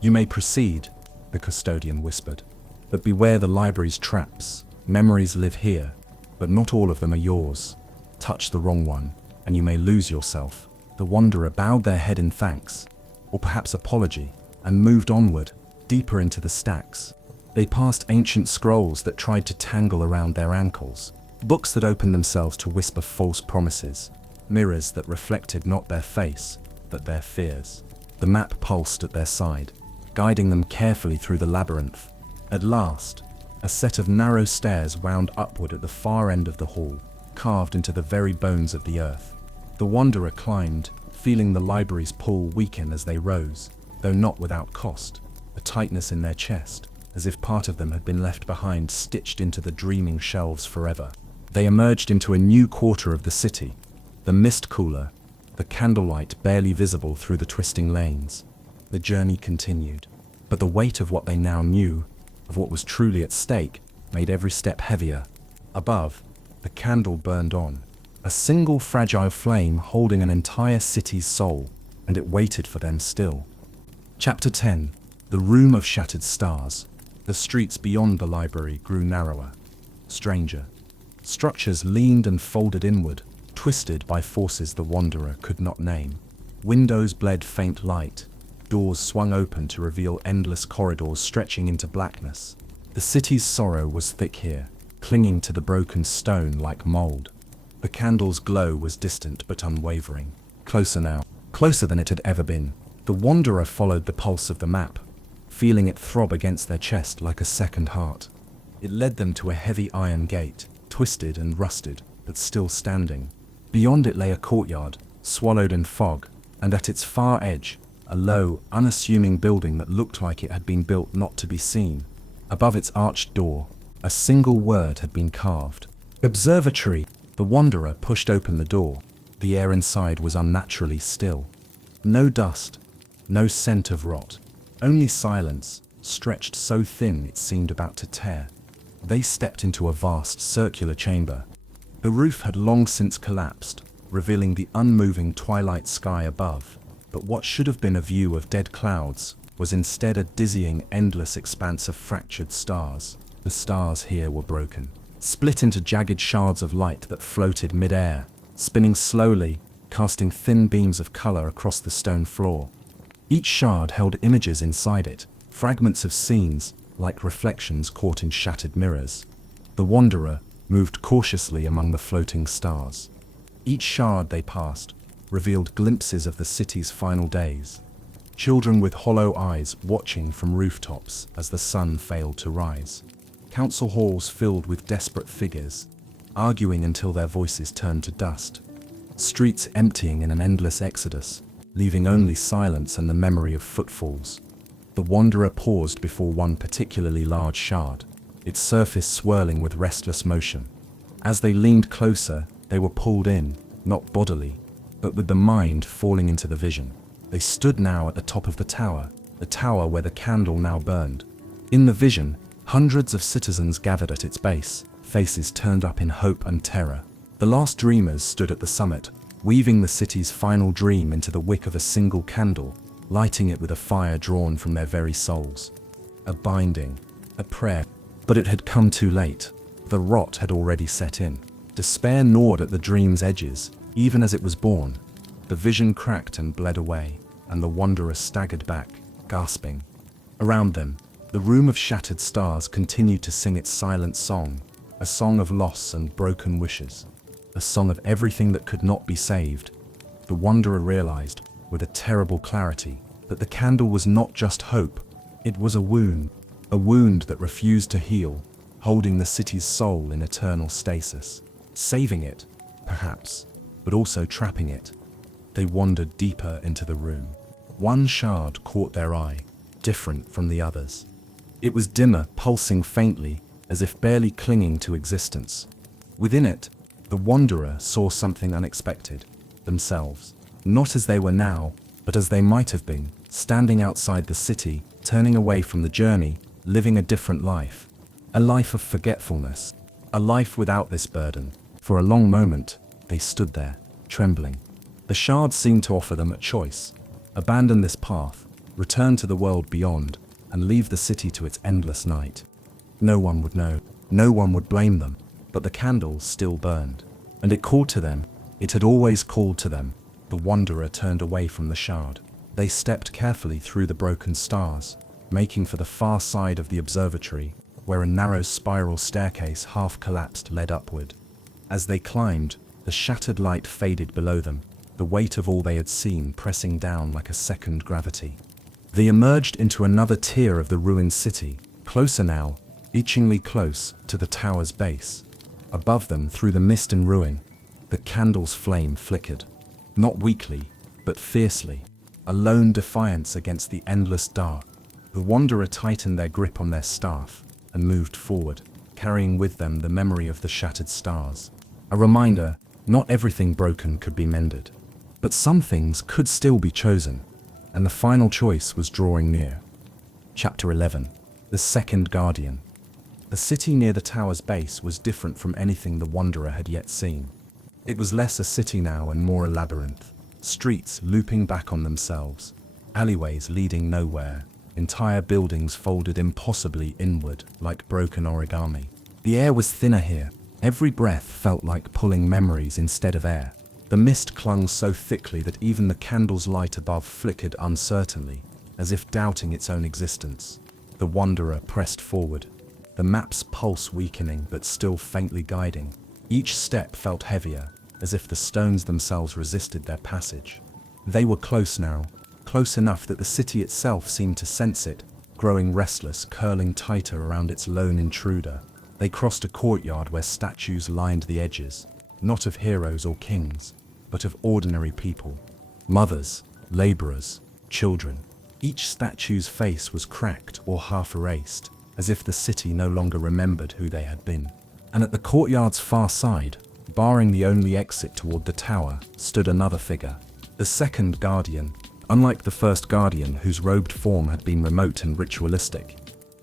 "You may proceed," the custodian whispered, "but beware the library's traps. Memories live here, but not all of them are yours. Touch the wrong one, and you may lose yourself." The wanderer bowed their head in thanks, or perhaps apology, and moved onward, deeper into the stacks. They passed ancient scrolls that tried to tangle around their ankles, books that opened themselves to whisper false promises, mirrors that reflected not their face, but their fears. The map pulsed at their side, guiding them carefully through the labyrinth. At last, a set of narrow stairs wound upward at the far end of the hall, carved into the very bones of the earth. The wanderer climbed, feeling the library's pull weaken as they rose, though not without cost, a tightness in their chest, as if part of them had been left behind, stitched into the dreaming shelves forever. They emerged into a new quarter of the city, the mist cooler, the candlelight barely visible through the twisting lanes. The journey continued, but the weight of what they now knew, of what was truly at stake, made every step heavier. Above, the candle burned on, a single fragile flame holding an entire city's soul, and it waited for them still. Chapter 10. The Room of Shattered Stars. The streets beyond the library grew narrower, stranger. Structures leaned and folded inward, twisted by forces the wanderer could not name. Windows bled faint light, doors swung open to reveal endless corridors stretching into blackness. The city's sorrow was thick here, clinging to the broken stone like mold. The candle's glow was distant but unwavering. Closer now, closer than it had ever been. The wanderer followed the pulse of the map, feeling it throb against their chest like a second heart. It led them to a heavy iron gate, twisted and rusted, but still standing. Beyond it lay a courtyard, swallowed in fog, and at its far edge, a low, unassuming building that looked like it had been built not to be seen. Above its arched door, a single word had been carved. Observatory. The wanderer pushed open the door. The air inside was unnaturally still. No dust, no scent of rot, only silence, stretched so thin it seemed about to tear. They stepped into a vast circular chamber. The roof had long since collapsed, revealing the unmoving twilight sky above, but what should have been a view of dead clouds was instead a dizzying, endless expanse of fractured stars. The stars here were broken, split into jagged shards of light that floated mid-air, spinning slowly, casting thin beams of color across the stone floor. Each shard held images inside it, fragments of scenes, like reflections caught in shattered mirrors. The wanderer moved cautiously among the floating stars. Each shard they passed revealed glimpses of the city's final days. Children with hollow eyes watching from rooftops as the sun failed to rise. Council halls filled with desperate figures, arguing until their voices turned to dust. Streets emptying in an endless exodus, leaving only silence and the memory of footfalls. The wanderer paused before one particularly large shard, its surface swirling with restless motion. As they leaned closer, they were pulled in, not bodily, but with the mind falling into the vision. They stood now at the top of the tower where the candle now burned. In the vision, hundreds of citizens gathered at its base, faces turned up in hope and terror. The last dreamers stood at the summit, weaving the city's final dream into the wick of a single candle, lighting it with a fire drawn from their very souls. A binding, a prayer, but it had come too late. The rot had already set in. Despair gnawed at the dream's edges, even as it was born. The vision cracked and bled away, and the wanderer staggered back, gasping. Around them, the room of shattered stars continued to sing its silent song, a song of loss and broken wishes, a song of everything that could not be saved. The wanderer realized, with a terrible clarity, that the candle was not just hope, it was a wound that refused to heal, holding the city's soul in eternal stasis. Saving it, perhaps, but also trapping it. They wandered deeper into the room. One shard caught their eye, different from the others. It was dimmer, pulsing faintly, as if barely clinging to existence. Within it, the wanderer saw something unexpected, themselves. Not as they were now, but as they might have been, standing outside the city, turning away from the journey, living a different life. A life of forgetfulness. A life without this burden. For a long moment, they stood there, trembling. The shards seemed to offer them a choice. Abandon this path, return to the world beyond, and leave the city to its endless night. No one would know. No one would blame them. But the candle still burned. And it called to them. It had always called to them. The wanderer turned away from the shard. They stepped carefully through the broken stars, making for the far side of the observatory, where a narrow spiral staircase half collapsed led upward. As they climbed, the shattered light faded below them, the weight of all they had seen pressing down like a second gravity. They emerged into another tier of the ruined city, closer now, itchingly close, to the tower's base. Above them, through the mist and ruin, the candle's flame flickered. Not weakly, but fiercely, a lone defiance against the endless dark. The wanderer tightened their grip on their staff and moved forward, carrying with them the memory of the shattered stars. A reminder, not everything broken could be mended, but some things could still be chosen, and the final choice was drawing near. Chapter 11. The Second Guardian. The city near the tower's base was different from anything the wanderer had yet seen. It was less a city now and more a labyrinth. Streets looping back on themselves, alleyways leading nowhere, entire buildings folded impossibly inward like broken origami. The air was thinner here. Every breath felt like pulling memories instead of air. The mist clung so thickly that even the candle's light above flickered uncertainly, as if doubting its own existence. The wanderer pressed forward, the map's pulse weakening but still faintly guiding. Each step felt heavier, as if the stones themselves resisted their passage. They were close now, close enough that the city itself seemed to sense it, growing restless, curling tighter around its lone intruder. They crossed a courtyard where statues lined the edges, not of heroes or kings, but of ordinary people. Mothers, laborers, children. Each statue's face was cracked or half erased, as if the city no longer remembered who they had been. And at the courtyard's far side, barring the only exit toward the tower, stood another figure, the second guardian, unlike the first guardian whose robed form had been remote and ritualistic.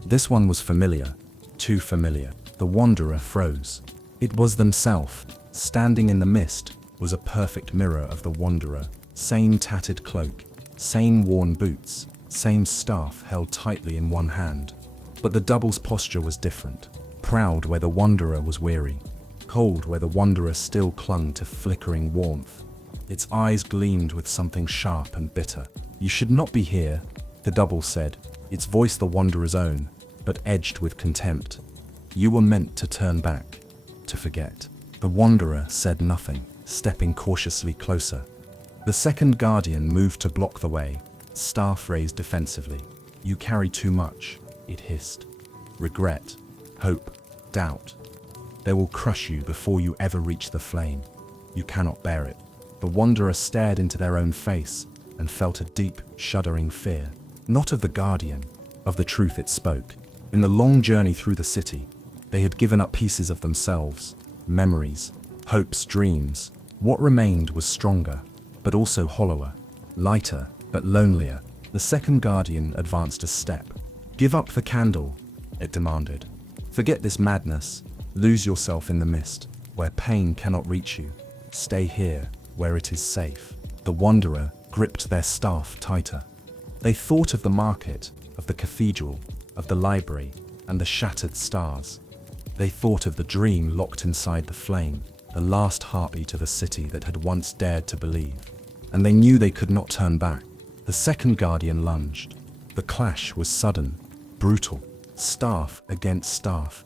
This one was familiar, too familiar. The wanderer froze. It was themselves, standing in the mist, was a perfect mirror of the wanderer. Same tattered cloak, same worn boots, same staff held tightly in one hand. But the double's posture was different. Proud where the wanderer was weary, cold where the wanderer still clung to flickering warmth. Its eyes gleamed with something sharp and bitter. "You should not be here," the double said, its voice the wanderer's own, but edged with contempt. "You were meant to turn back, to forget." The wanderer said nothing, stepping cautiously closer. The second guardian moved to block the way, staff raised defensively. "You carry too much," it hissed. "Regret, hope, doubt. They will crush you before you ever reach the flame. You cannot bear it." The wanderer stared into their own face and felt a deep, shuddering fear. Not of the guardian, of the truth it spoke. In the long journey through the city, they had given up pieces of themselves, memories, hopes, dreams. What remained was stronger, but also hollower, lighter, but lonelier. The second guardian advanced a step. "Give up the candle," it demanded. "Forget this madness. Lose yourself in the mist, where pain cannot reach you. Stay here, where it is safe." The wanderer gripped their staff tighter. They thought of the market, of the cathedral, of the library, and the shattered stars. They thought of the dream locked inside the flame, the last heartbeat of a city that had once dared to believe. And they knew they could not turn back. The second guardian lunged. The clash was sudden, brutal. Staff against staff,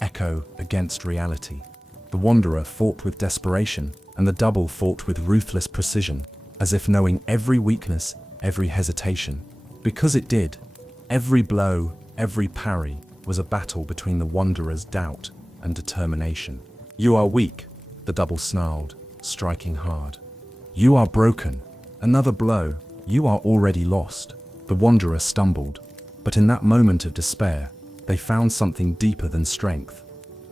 echo against reality. The wanderer fought with desperation, and the double fought with ruthless precision, as if knowing every weakness, every hesitation. Because it did. Every blow, every parry was a battle between the wanderer's doubt and determination. "You are weak," the double snarled, striking hard. "You are broken." Another blow. "You are already lost." The wanderer stumbled, but in that moment of despair, they found something deeper than strength.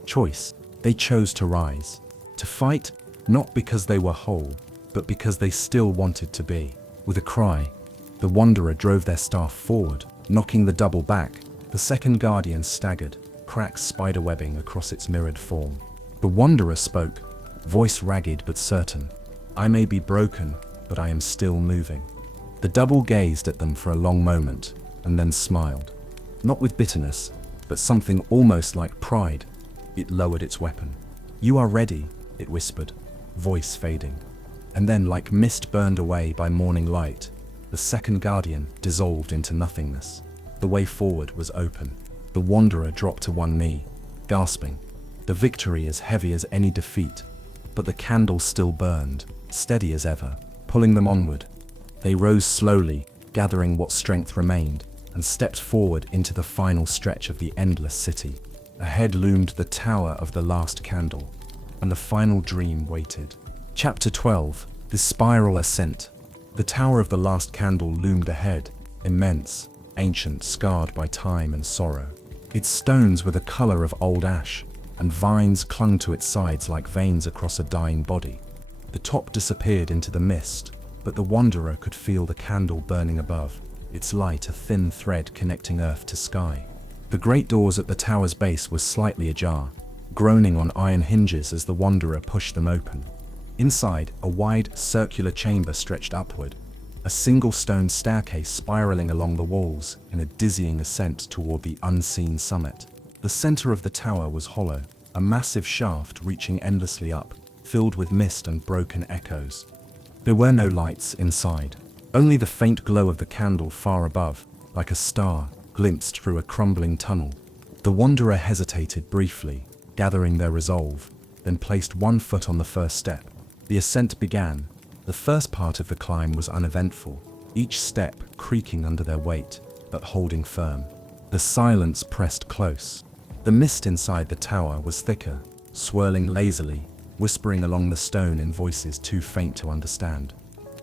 Choice. They chose to rise, to fight, not because they were whole, but because they still wanted to be. With a cry, the wanderer drove their staff forward, knocking the double back. The second guardian staggered, cracks spiderwebbing across its mirrored form. The wanderer spoke, voice ragged but certain. "I may be broken, but I am still moving." The double gazed at them for a long moment, and then smiled. Not with bitterness, but something almost like pride. It lowered its weapon. "You are ready," it whispered, voice fading. And then, like mist burned away by morning light, the second guardian dissolved into nothingness. The way forward was open. The wanderer dropped to one knee, gasping. The victory as heavy as any defeat, but the candle still burned, steady as ever, pulling them onward. They rose slowly, gathering what strength remained, and stepped forward into the final stretch of the endless city. Ahead loomed the tower of the last candle, and the final dream waited. Chapter 12. The Spiral Ascent. The tower of the last candle loomed ahead, immense, ancient, scarred by time and sorrow. Its stones were the color of old ash, and vines clung to its sides like veins across a dying body. The top disappeared into the mist, but the wanderer could feel the candle burning above, its light a thin thread connecting earth to sky. The great doors at the tower's base were slightly ajar, groaning on iron hinges as the wanderer pushed them open. Inside, a wide, circular chamber stretched upward, a single stone staircase spiraling along the walls in a dizzying ascent toward the unseen summit. The center of the tower was hollow, a massive shaft reaching endlessly up, filled with mist and broken echoes. There were no lights inside, only the faint glow of the candle far above, like a star glimpsed through a crumbling tunnel. The wanderer hesitated briefly, gathering their resolve, then placed one foot on the first step. The ascent began. The first part of the climb was uneventful, each step creaking under their weight, but holding firm. The silence pressed close. The mist inside the tower was thicker, swirling lazily, whispering along the stone in voices too faint to understand.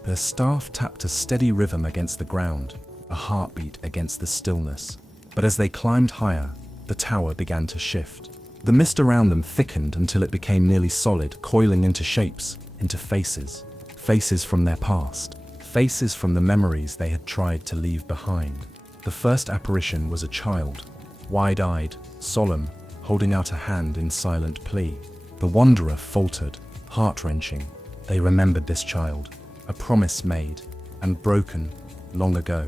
Their staff tapped a steady rhythm against the ground, a heartbeat against the stillness. But as they climbed higher, the tower began to shift. The mist around them thickened until it became nearly solid, coiling into shapes, into faces. Faces from their past. Faces from the memories they had tried to leave behind. The first apparition was a child, wide-eyed, solemn, holding out a hand in silent plea. The wanderer faltered, heart-wrenching. They remembered this child, a promise made and broken long ago.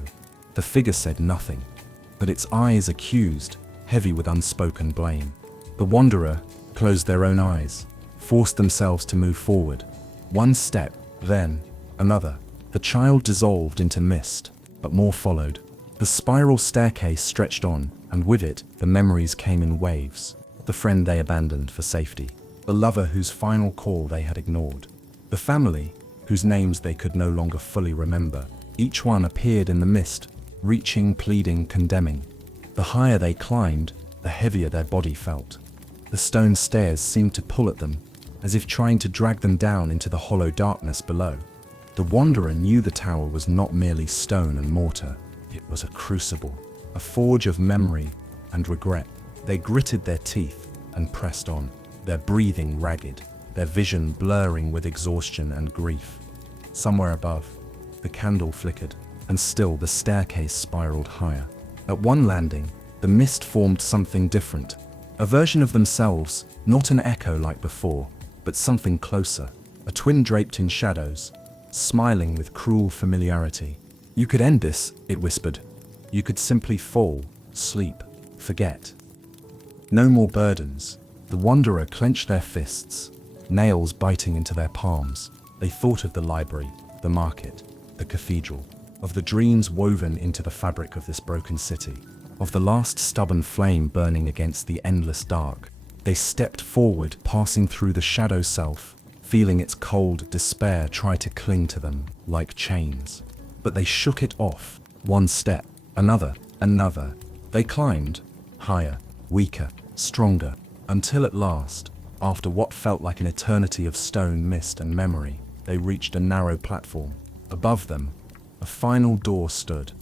The figure said nothing, but its eyes accused, heavy with unspoken blame. The wanderer closed their own eyes, forced themselves to move forward. One step, then another. The child dissolved into mist, but more followed. The spiral staircase stretched on, and with it, the memories came in waves. The friend they abandoned for safety. The lover whose final call they had ignored. The family, whose names they could no longer fully remember. Each one appeared in the mist, reaching, pleading, condemning. The higher they climbed, the heavier their body felt. The stone stairs seemed to pull at them, as if trying to drag them down into the hollow darkness below. The wanderer knew the tower was not merely stone and mortar. It was a crucible, a forge of memory and regret. They gritted their teeth and pressed on, their breathing ragged, their vision blurring with exhaustion and grief. Somewhere above, the candle flickered, and still the staircase spiraled higher. At one landing, the mist formed something different, a version of themselves, not an echo like before, but something closer, a twin draped in shadows, smiling with cruel familiarity. You could end this, it whispered. You could simply fall, sleep, forget. No more burdens. The wanderer clenched their fists, nails biting into their palms. They thought of the library, the market, the cathedral, of the dreams woven into the fabric of this broken city, of the last stubborn flame burning against the endless dark. They stepped forward, passing through the shadow self, feeling its cold despair try to cling to them like chains. But they shook it off, one step, another, another. They climbed, higher, weaker, stronger, until at last, after what felt like an eternity of stone, mist, and memory, they reached a narrow platform. Above them, a final door stood,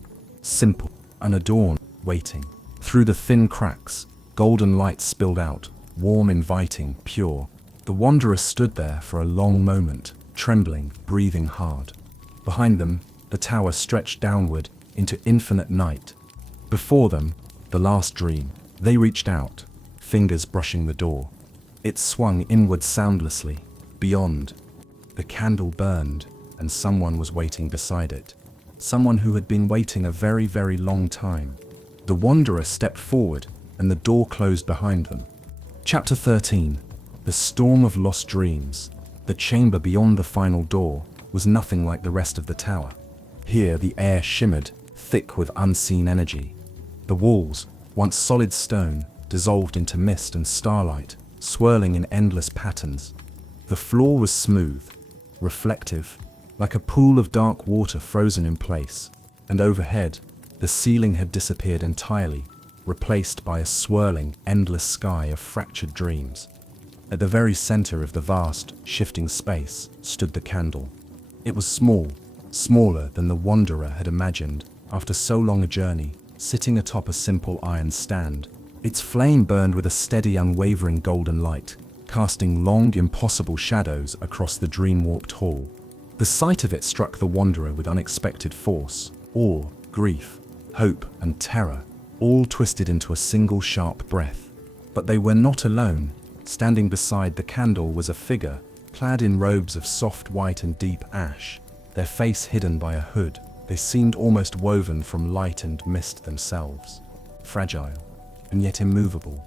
simple, unadorned, waiting. Through the thin cracks, golden light spilled out, warm, inviting, pure. The wanderer stood there for a long moment, trembling, breathing hard. Behind them, the tower stretched downward into infinite night. Before them, the last dream. They reached out, fingers brushing the door. It swung inward soundlessly. Beyond, the candle burned, and someone was waiting beside it. Someone who had been waiting a very, very long time. The wanderer stepped forward, and the door closed behind them. Chapter 13. The storm of lost dreams. The chamber beyond the final door was nothing like the rest of the tower. Here the air shimmered, thick with unseen energy. The walls, once solid stone, dissolved into mist and starlight, swirling in endless patterns. The floor was smooth, reflective, like a pool of dark water frozen in place, and overhead, the ceiling had disappeared entirely, replaced by a swirling, endless sky of fractured dreams. At the very center of the vast, shifting space stood the candle. It was small, smaller than the wanderer had imagined after so long a journey, sitting atop a simple iron stand. Its flame burned with a steady, unwavering golden light, casting long, impossible shadows across the dream-warped hall. The sight of it struck the wanderer with unexpected force. Awe, grief, hope, and terror, all twisted into a single sharp breath. But they were not alone. Standing beside the candle was a figure, clad in robes of soft white and deep ash, their face hidden by a hood. They seemed almost woven from light and mist themselves, fragile, and yet immovable.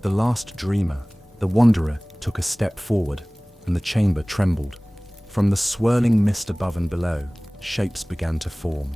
The last dreamer, the wanderer, took a step forward, and the chamber trembled. From the swirling mist above and below, shapes began to form.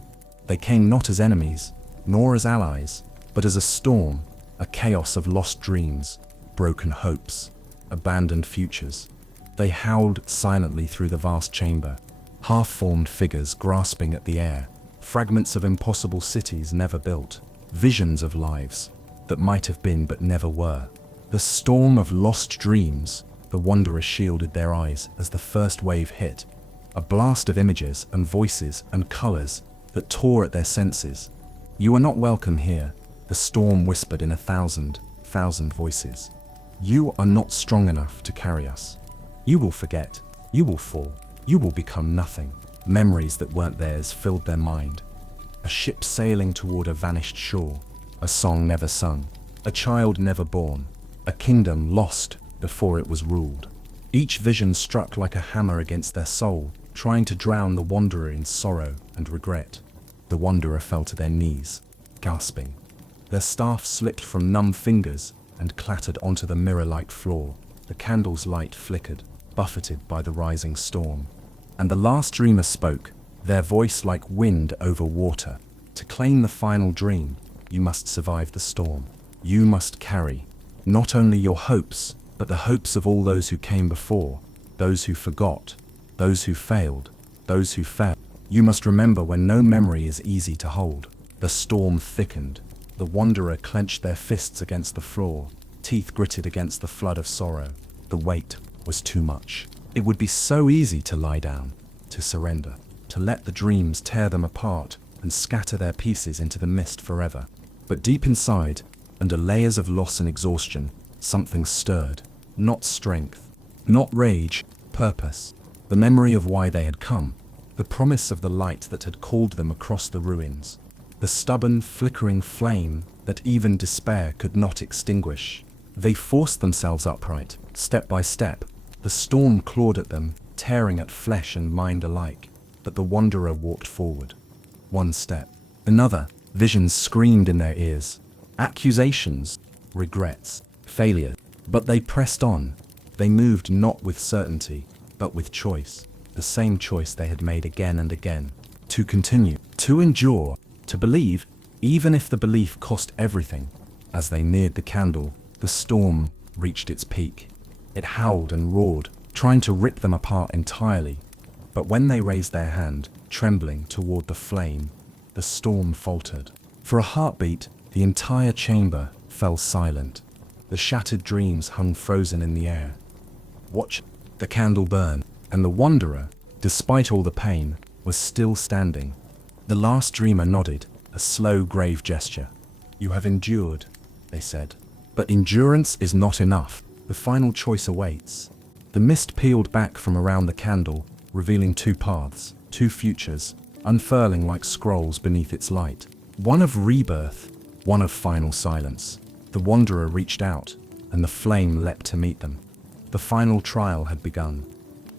They came not as enemies, nor as allies, but as a storm, a chaos of lost dreams, broken hopes, abandoned futures. They howled silently through the vast chamber, half-formed figures grasping at the air, fragments of impossible cities never built, visions of lives that might have been but never were. The storm of lost dreams. The wanderer shielded their eyes as the first wave hit. a blast of images and voices and colors that tore at their senses. "You are not welcome here," the storm whispered in 1,000 voices. "You are not strong enough to carry us. You will forget, you will fall, you will become nothing." Memories that weren't theirs filled their mind. A ship sailing toward a vanished shore, a song never sung, a child never born, a kingdom lost before it was ruled. Each vision struck like a hammer against their soul, trying to drown the wanderer in sorrow and regret. The wanderer fell to their knees, gasping. Their staff slipped from numb fingers and clattered onto the mirror-like floor. The candle's light flickered, buffeted by the rising storm. And the last dreamer spoke, their voice like wind over water. "To claim the final dream, you must survive the storm. You must carry not only your hopes, but the hopes of all those who came before, those who forgot, those who failed, those who fell. You must remember when no memory is easy to hold." The storm thickened. The wanderer clenched their fists against the floor, teeth gritted against the flood of sorrow. The weight was too much. It would be so easy to lie down, to surrender, to let the dreams tear them apart and scatter their pieces into the mist forever. But deep inside, under layers of loss and exhaustion, something stirred. Not strength, not rage, purpose. The memory of why they had come. The promise of the light that had called them across the ruins. The stubborn, flickering flame that even despair could not extinguish. They forced themselves upright, step by step. The storm clawed at them, tearing at flesh and mind alike. But the wanderer walked forward. One step, another. Visions screamed in their ears. Accusations, regrets, failure. But they pressed on. They moved not with certainty, but with choice. The same choice they had made again and again. To continue, to endure, to believe, even if the belief cost everything. As they neared the candle, the storm reached its peak. It howled and roared, trying to rip them apart entirely. But when they raised their hand, trembling toward the flame, the storm faltered. For a heartbeat, the entire chamber fell silent. The shattered dreams hung frozen in the air. Watch the candle burn, and the wanderer, despite all the pain, was still standing. The last dreamer nodded, a slow, grave gesture. "You have endured," they said. "But endurance is not enough. The final choice awaits." The mist peeled back from around the candle, revealing two paths, two futures, unfurling like scrolls beneath its light. One of rebirth, one of final silence. The wanderer reached out, and the flame leapt to meet them. The final trial had begun.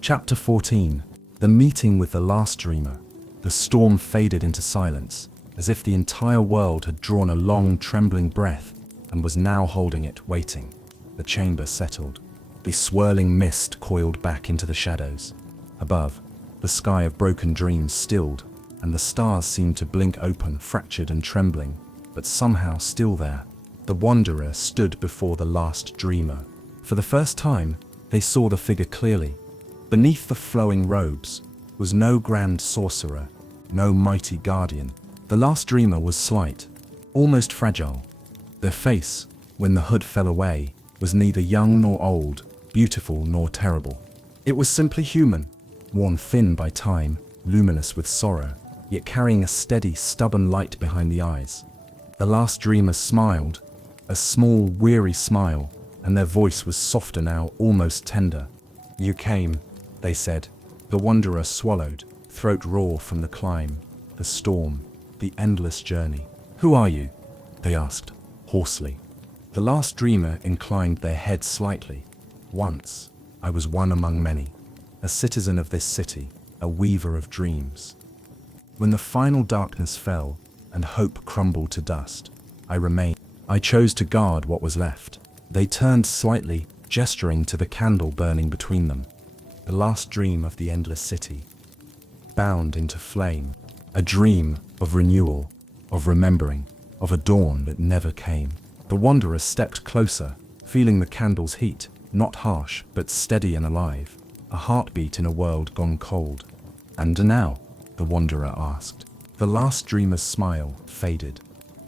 Chapter 14. The meeting with the last dreamer. The storm faded into silence, as if the entire world had drawn a long, trembling breath and was now holding it, waiting. The chamber settled. The swirling mist coiled back into the shadows. Above, the sky of broken dreams stilled, and the stars seemed to blink open, fractured and trembling, but somehow still there. The wanderer stood before the last dreamer. For the first time, they saw the figure clearly. Beneath the flowing robes was no grand sorcerer, no mighty guardian. The last dreamer was slight, almost fragile. Their face, when the hood fell away, was neither young nor old, beautiful nor terrible. It was simply human, worn thin by time, luminous with sorrow, yet carrying a steady, stubborn light behind the eyes. The last dreamer smiled, a small, weary smile, and their voice was softer now, almost tender. "You came," they said. The wanderer swallowed, throat raw from the climb, the storm, the endless journey. "Who are you?" they asked, hoarsely. The last dreamer inclined their head slightly. "Once, I was one among many, a citizen of this city, a weaver of dreams. When the final darkness fell and hope crumbled to dust, I remained. I chose to guard what was left." They turned slightly, gesturing to the candle burning between them. The last dream of the endless city, bound into flame. A dream of renewal, of remembering, of a dawn that never came. The wanderer stepped closer, feeling the candle's heat, not harsh, but steady and alive. A heartbeat in a world gone cold. "And now?" the wanderer asked. The last dreamer's smile faded.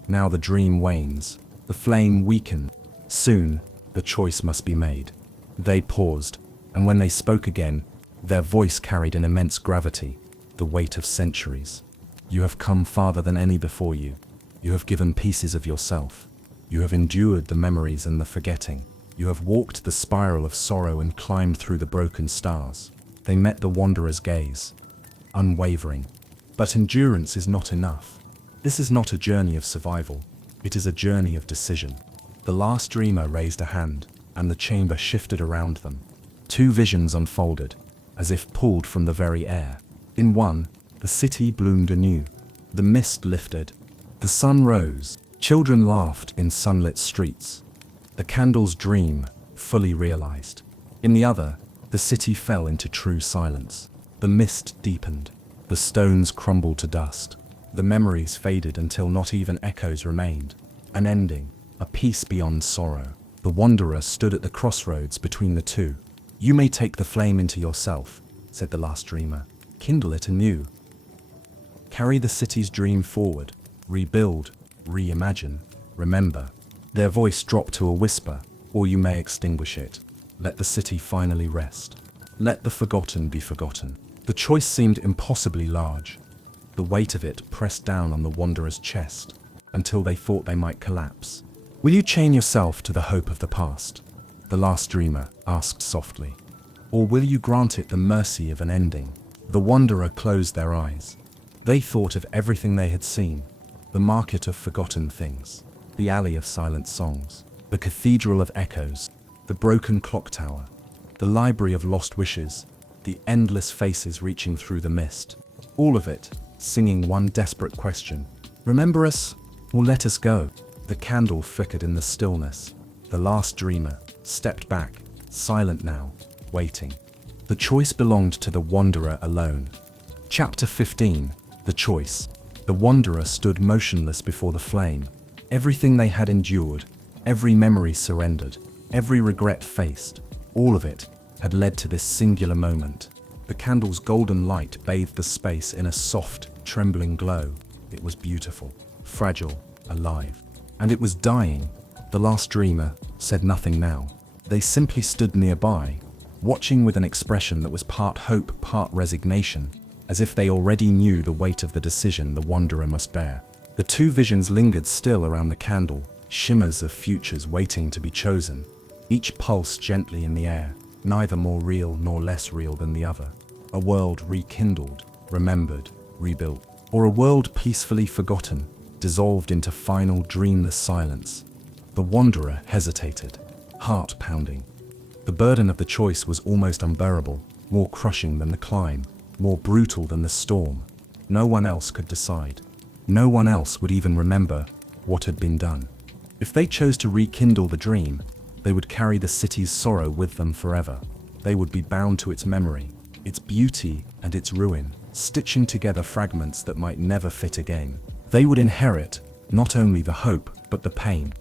"Now the dream wanes, the flame weakened. Soon, the choice must be made." They paused, and when they spoke again, Their voice carried an immense gravity, the weight of centuries. You have come farther than any before you. You have given pieces of yourself. You have endured the memories and the forgetting. You have walked the spiral of sorrow and climbed through the broken stars. They met the wanderer's gaze, unwavering. But endurance is not enough. This is not a journey of survival. It is a journey of decision. The last dreamer raised a hand, and the chamber shifted around them. Two visions unfolded, as if pulled from the very air. In one, the city bloomed anew. The mist lifted. The sun rose. Children laughed in sunlit streets. The candle's dream, fully realized. In the other, the city fell into true silence. The mist deepened. The stones crumbled to dust. The memories faded until not even echoes remained. An ending, a peace beyond sorrow. The wanderer stood at the crossroads between the two. You may take the flame into yourself, said the last dreamer. Kindle it anew. Carry the city's dream forward. Rebuild, reimagine, remember. Their voice dropped to a whisper, or you may extinguish it. Let the city finally rest. Let the forgotten be forgotten. The choice seemed impossibly large. The weight of it pressed down on the wanderer's chest, until they thought they might collapse. Will you chain yourself to the hope of the past? The last dreamer asked softly. Or will you grant it the mercy of an ending? The wanderer closed their eyes. They thought of everything they had seen. The market of forgotten things. The alley of silent songs. The cathedral of echoes. The broken clock tower. The library of lost wishes. The endless faces reaching through the mist. All of it, singing one desperate question. Remember us, or let us go? The candle flickered in the stillness. The last dreamer stepped back, silent now, waiting. The choice belonged to the wanderer alone. Chapter 15. The Choice. The wanderer stood motionless before the flame. Everything they had endured, every memory surrendered, every regret faced, all of it had led to this singular moment. The candle's golden light bathed the space in a soft, trembling glow. It was beautiful, fragile, alive. And it was dying. The last dreamer said nothing now. They simply stood nearby, watching with an expression that was part hope, part resignation, as if they already knew the weight of the decision the wanderer must bear. The two visions lingered still around the candle, shimmers of futures waiting to be chosen, each pulse gently in the air, neither more real nor less real than the other. A world rekindled, remembered, rebuilt, or a world peacefully forgotten, dissolved into final dreamless silence. The wanderer hesitated, heart pounding. The burden of the choice was almost unbearable, more crushing than the climb, more brutal than the storm. No one else could decide. No one else would even remember what had been done. If they chose to rekindle the dream, they would carry the city's sorrow with them forever. They would be bound to its memory, its beauty and its ruin, stitching together fragments that might never fit again. They would inherit not only the hope, but the pain.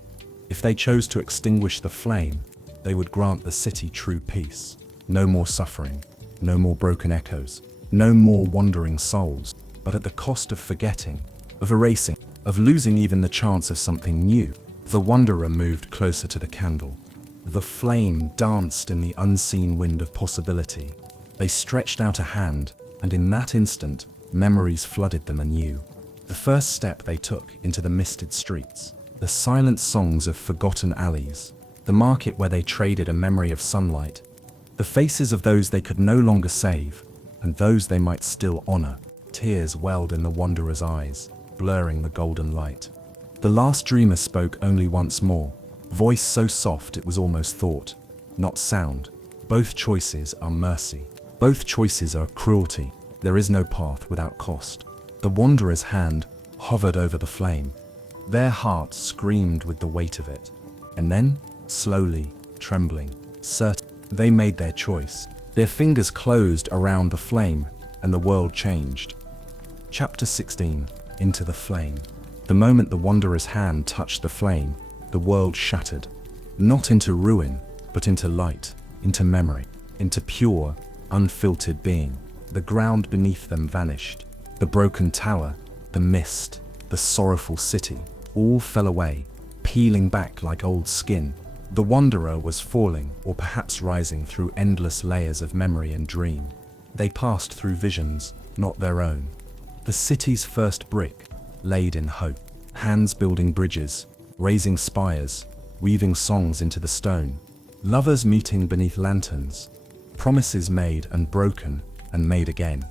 If they chose to extinguish the flame, they would grant the city true peace. No more suffering, no more broken echoes, no more wandering souls, but at the cost of forgetting, of erasing, of losing even the chance of something new. The wanderer moved closer to the candle. The flame danced in the unseen wind of possibility. They stretched out a hand, and in that instant, memories flooded them anew. The first step they took into the misted streets, the silent songs of forgotten alleys, the market where they traded a memory of sunlight, the faces of those they could no longer save, and those they might still honor. Tears welled in the wanderer's eyes, blurring the golden light. The last dreamer spoke only once more, voice so soft it was almost thought, not sound. Both choices are mercy. Both choices are cruelty. There is no path without cost. The wanderer's hand hovered over the flame. Their hearts screamed with the weight of it. And then, slowly, trembling, certain, they made their choice. Their fingers closed around the flame, and the world changed. Chapter 16. Into the Flame. The moment the wanderer's hand touched the flame, the world shattered. Not into ruin, but into light, into memory, into pure, unfiltered being. The ground beneath them vanished. The broken tower, the mist, the sorrowful city, all fell away, peeling back like old skin. The wanderer was falling, or perhaps rising through endless layers of memory and dream. They passed through visions, not their own. The city's first brick, laid in hope. Hands building bridges, raising spires, weaving songs into the stone. Lovers meeting beneath lanterns. Promises made and broken and made again.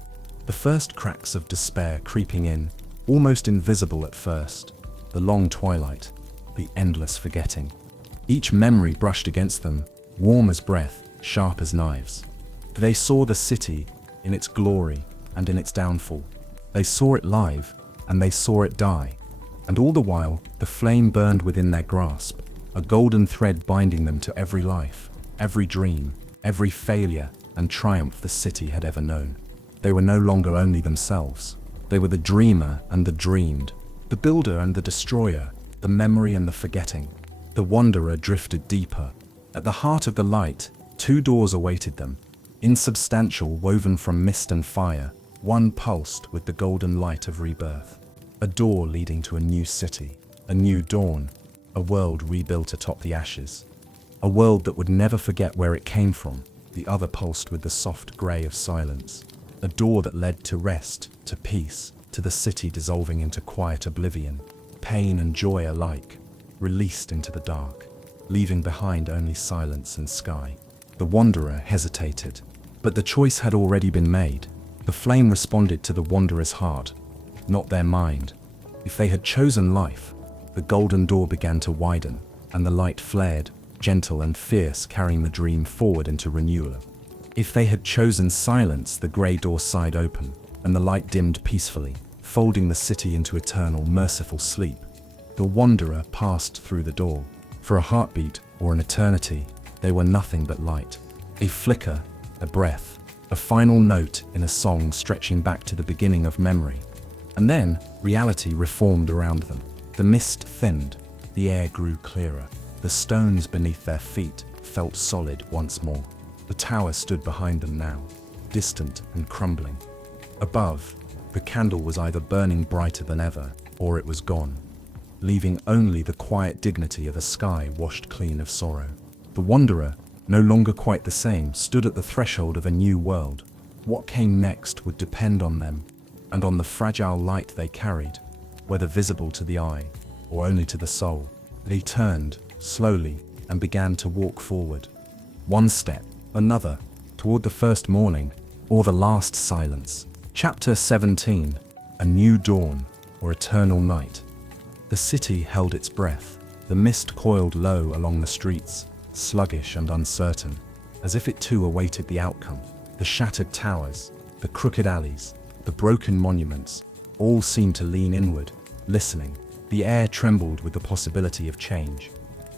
The first cracks of despair creeping in, almost invisible at first. The long twilight, the endless forgetting. Each memory brushed against them, warm as breath, sharp as knives. They saw the city in its glory and in its downfall. They saw it live, and they saw it die. And all the while, the flame burned within their grasp, a golden thread binding them to every life, every dream, every failure and triumph the city had ever known. They were no longer only themselves. They were the dreamer and the dreamed, the builder and the destroyer, the memory and the forgetting. The wanderer drifted deeper. At the heart of the light, two doors awaited them, insubstantial, woven from mist and fire. One pulsed with the golden light of rebirth. A door leading to a new city, a new dawn, a world rebuilt atop the ashes. A world that would never forget where it came from. The other pulsed with the soft grey of silence. A door that led to rest, to peace, to the city dissolving into quiet oblivion. Pain and joy alike, released into the dark, leaving behind only silence and sky. The wanderer hesitated, but the choice had already been made. The flame responded to the wanderer's heart, not their mind. If they had chosen life, the golden door began to widen, and the light flared, gentle and fierce, carrying the dream forward into renewal. If they had chosen silence, the grey door sighed open, and the light dimmed peacefully, folding the city into eternal, merciful sleep. The wanderer passed through the door. For a heartbeat or an eternity, they were nothing but light. A flicker, a breath, a final note in a song stretching back to the beginning of memory. And then, reality reformed around them. The mist thinned, the air grew clearer. The stones beneath their feet felt solid once more. The tower stood behind them now, distant and crumbling. Above, the candle was either burning brighter than ever, or it was gone, leaving only the quiet dignity of a sky washed clean of sorrow. The wanderer, no longer quite the same, stood at the threshold of a new world. What came next would depend on them, and on the fragile light they carried, whether visible to the eye or only to the soul. They turned, slowly, and began to walk forward. One step, another, toward the first morning, or the last silence. Chapter 17. A New Dawn, or Eternal Night. The city held its breath. The mist coiled low along the streets, sluggish and uncertain, as if it too awaited the outcome. The shattered towers, the crooked alleys, the broken monuments, all seemed to lean inward, listening. The air trembled with the possibility of change.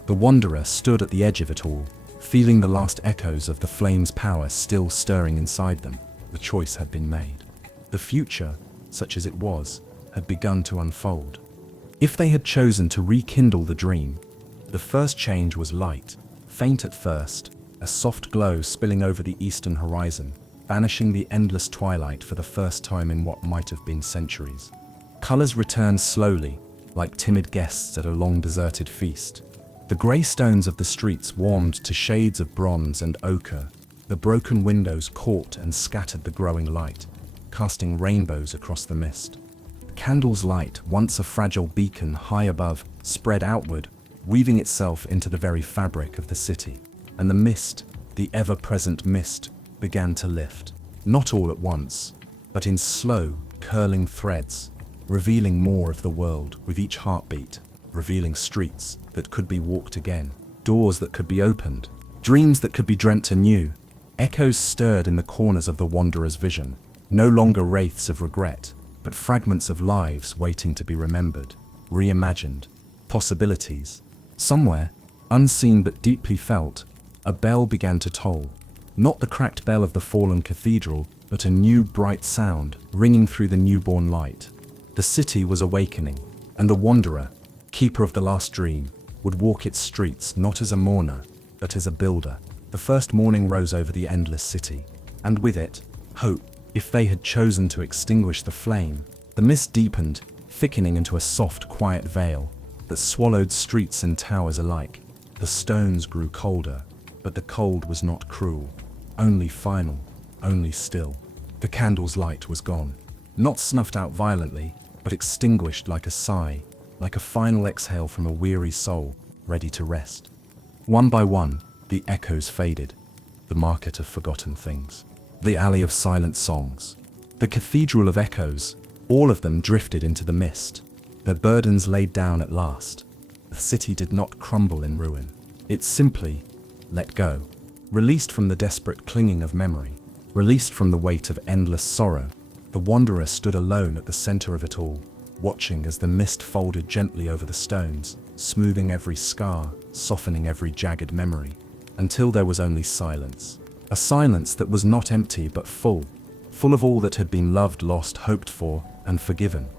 The wanderer stood at the edge of it all, feeling the last echoes of the flame's power still stirring inside them. The choice had been made. The future, such as it was, had begun to unfold. If they had chosen to rekindle the dream, the first change was light. Faint at first, a soft glow spilling over the eastern horizon, banishing the endless twilight for the first time in what might have been centuries. Colors returned slowly, like timid guests at a long-deserted feast. The grey stones of the streets warmed to shades of bronze and ochre. The broken windows caught and scattered the growing light, casting rainbows across the mist. The candle's light, once a fragile beacon high above, spread outward, weaving itself into the very fabric of the city. And the mist, the ever-present mist, began to lift. Not all at once, but in slow, curling threads, revealing more of the world with each heartbeat, revealing streets that could be walked again, doors that could be opened, dreams that could be dreamt anew. Echoes stirred in the corners of the wanderer's vision, no longer wraiths of regret, but fragments of lives waiting to be remembered, reimagined, possibilities. Somewhere, unseen but deeply felt, a bell began to toll. Not the cracked bell of the fallen cathedral, but a new bright sound ringing through the newborn light. The city was awakening, and the wanderer, keeper of the last dream, would walk its streets not as a mourner, but as a builder. The first morning rose over the endless city, and with it, hope. If they had chosen to extinguish the flame, the mist deepened, thickening into a soft, quiet veil that swallowed streets and towers alike. The stones grew colder, but the cold was not cruel, only final, only still. The candle's light was gone. Not snuffed out violently, but extinguished like a sigh, like a final exhale from a weary soul, ready to rest. One by one, the echoes faded. The market of forgotten things. The alley of silent songs. The cathedral of echoes, all of them drifted into the mist. Their burdens laid down at last. The city did not crumble in ruin. It simply let go. Released from the desperate clinging of memory. Released from the weight of endless sorrow. The wanderer stood alone at the center of it all, watching as the mist folded gently over the stones, smoothing every scar, softening every jagged memory, until there was only silence. A silence that was not empty but full of all that had been loved, lost, hoped for, and forgiven.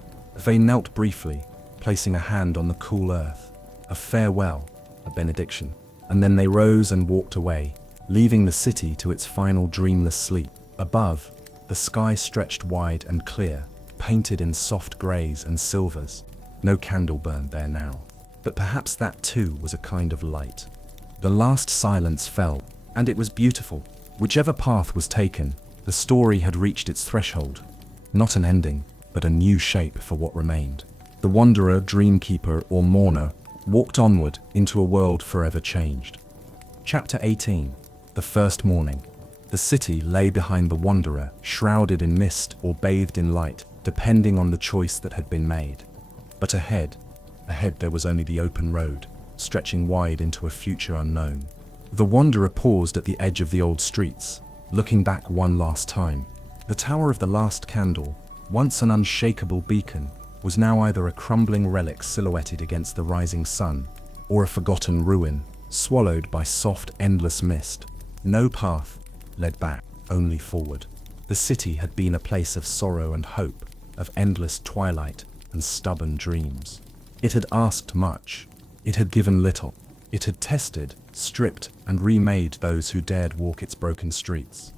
They knelt briefly, placing a hand on the cool earth, a farewell, a benediction, and then they rose and walked away, leaving the city to its final dreamless sleep. Above, the sky stretched wide and clear, painted in soft grays and silvers. No candle burned there now. But perhaps that too was a kind of light. The last silence fell, and it was beautiful. Whichever path was taken, the story had reached its threshold. Not an ending, but a new shape for what remained. The wanderer, dreamkeeper, or mourner walked onward into a world forever changed. Chapter 18. The First Morning. The city lay behind the wanderer, shrouded in mist or bathed in light, depending on the choice that had been made. But ahead there was only the open road, stretching wide into a future unknown. The wanderer paused at the edge of the old streets, looking back one last time. The tower of the last candle, once an unshakable beacon, was now either a crumbling relic silhouetted against the rising sun, or a forgotten ruin, swallowed by soft, endless mist. No path led back, only forward. The city had been a place of sorrow and hope, of endless twilight and stubborn dreams. It had asked much. It had given little. It had tested, stripped, and remade those who dared walk its broken streets.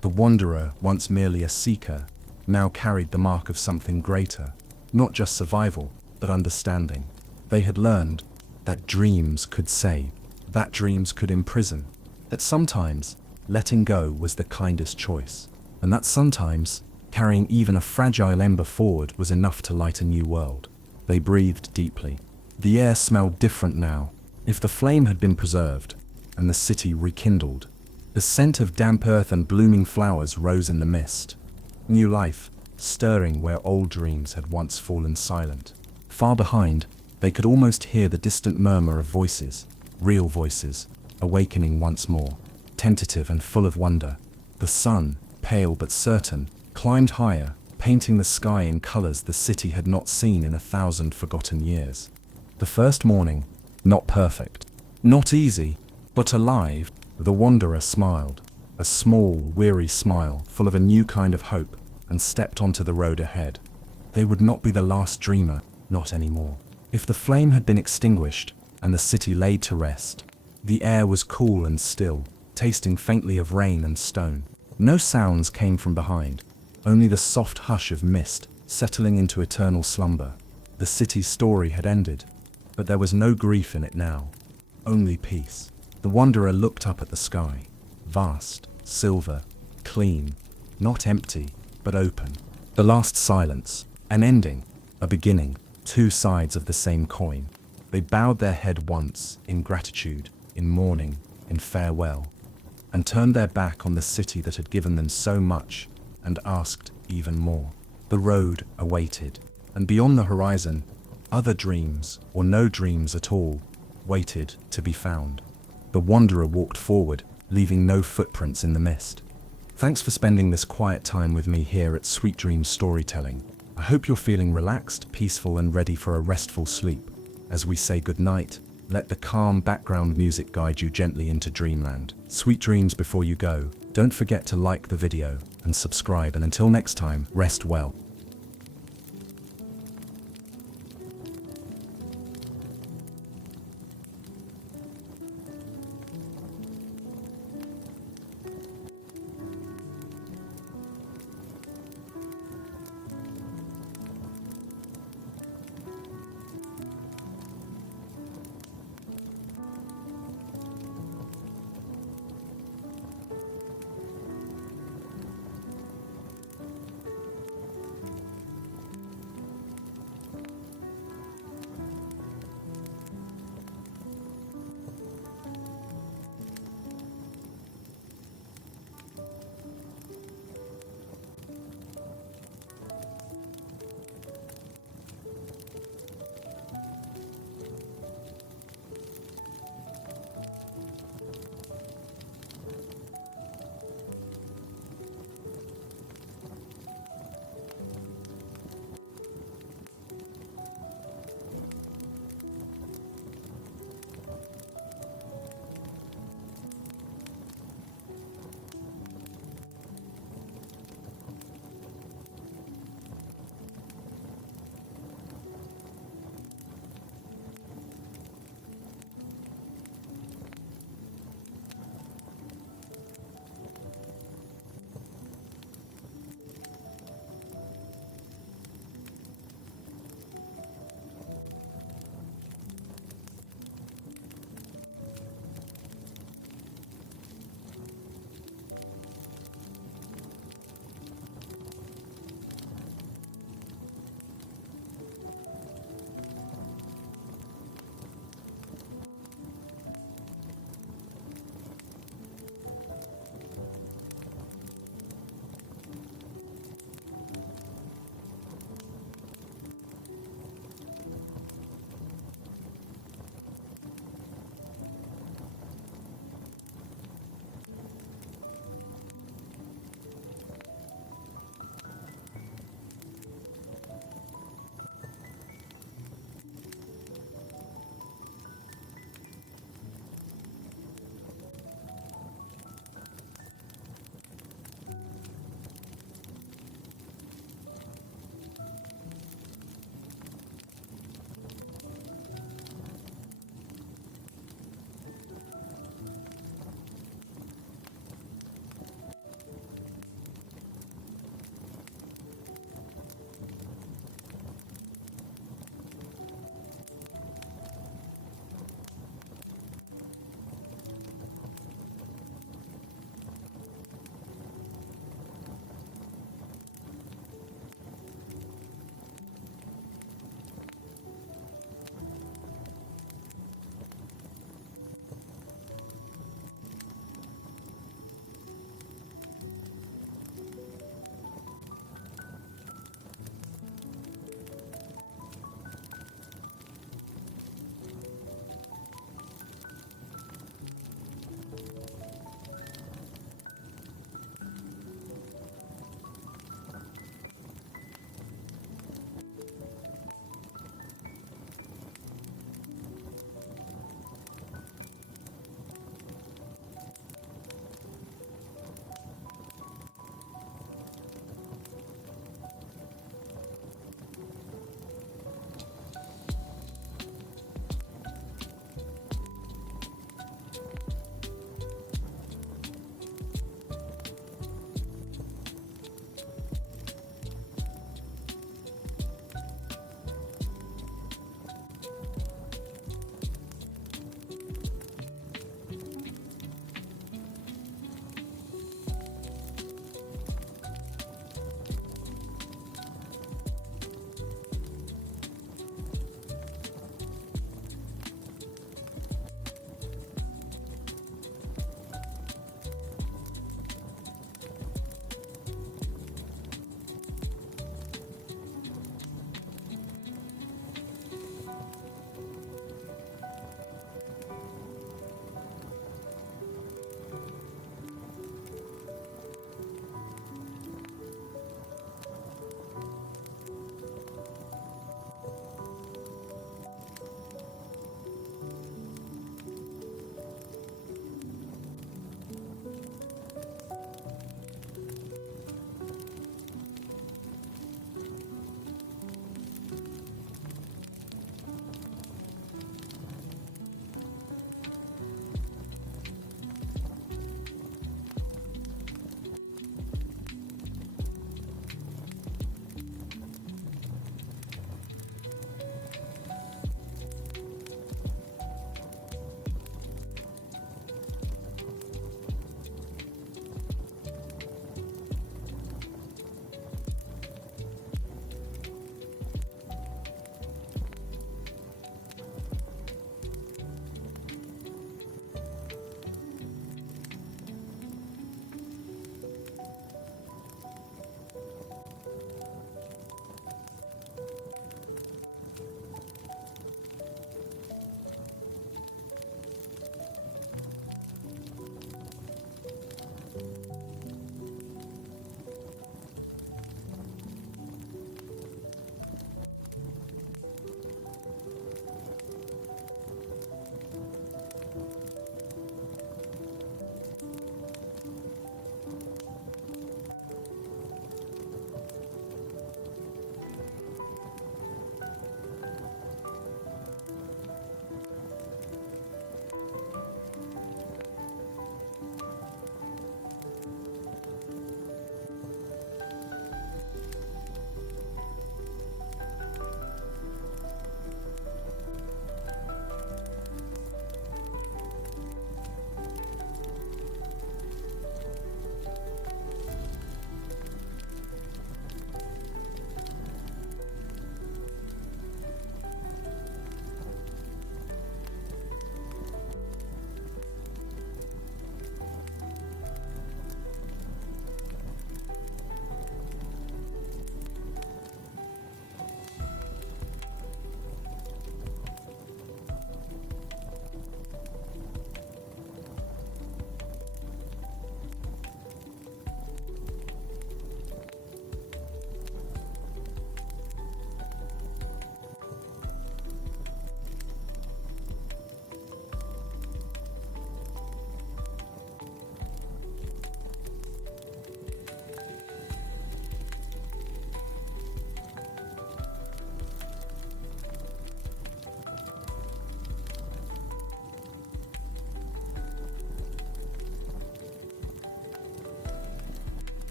The wanderer, once merely a seeker, now carried the mark of something greater, not just survival, but understanding. They had learned that dreams could save, that dreams could imprison, that sometimes letting go was the kindest choice, and that sometimes carrying even a fragile ember forward was enough to light a new world. They breathed deeply. The air smelled different now. If the flame had been preserved, and the city rekindled, the scent of damp earth and blooming flowers rose in the mist. New life, stirring where old dreams had once fallen silent. Far behind, they could almost hear the distant murmur of voices, real voices, awakening once more, tentative and full of wonder. The sun, pale but certain, climbed higher, painting the sky in colors the city had not seen in 1,000 forgotten years. The first morning, not perfect, not easy, but alive. The wanderer smiled, a small, weary smile full of a new kind of hope, and stepped onto the road ahead. They would not be the last dreamer, not anymore. If the flame had been extinguished, and the city laid to rest, the air was cool and still, tasting faintly of rain and stone. No sounds came from behind, only the soft hush of mist settling into eternal slumber. The city's story had ended, but there was no grief in it now, only peace. The wanderer looked up at the sky, vast, silver, clean, not empty, but open. The last silence, an ending, a beginning, two sides of the same coin. They bowed their head once, in gratitude, in mourning, in farewell, and turned their back on the city that had given them so much, and asked even more. The road awaited, and beyond the horizon, other dreams, or no dreams at all, waited to be found. The wanderer walked forward, leaving no footprints in the mist. Thanks for spending this quiet time with me here at Sweet Dreams Storytelling. I hope you're feeling relaxed, peaceful, and ready for a restful sleep. As we say goodnight, let the calm background music guide you gently into dreamland. Sweet dreams before you go. Don't forget to like the video and subscribe, and until next time, rest well.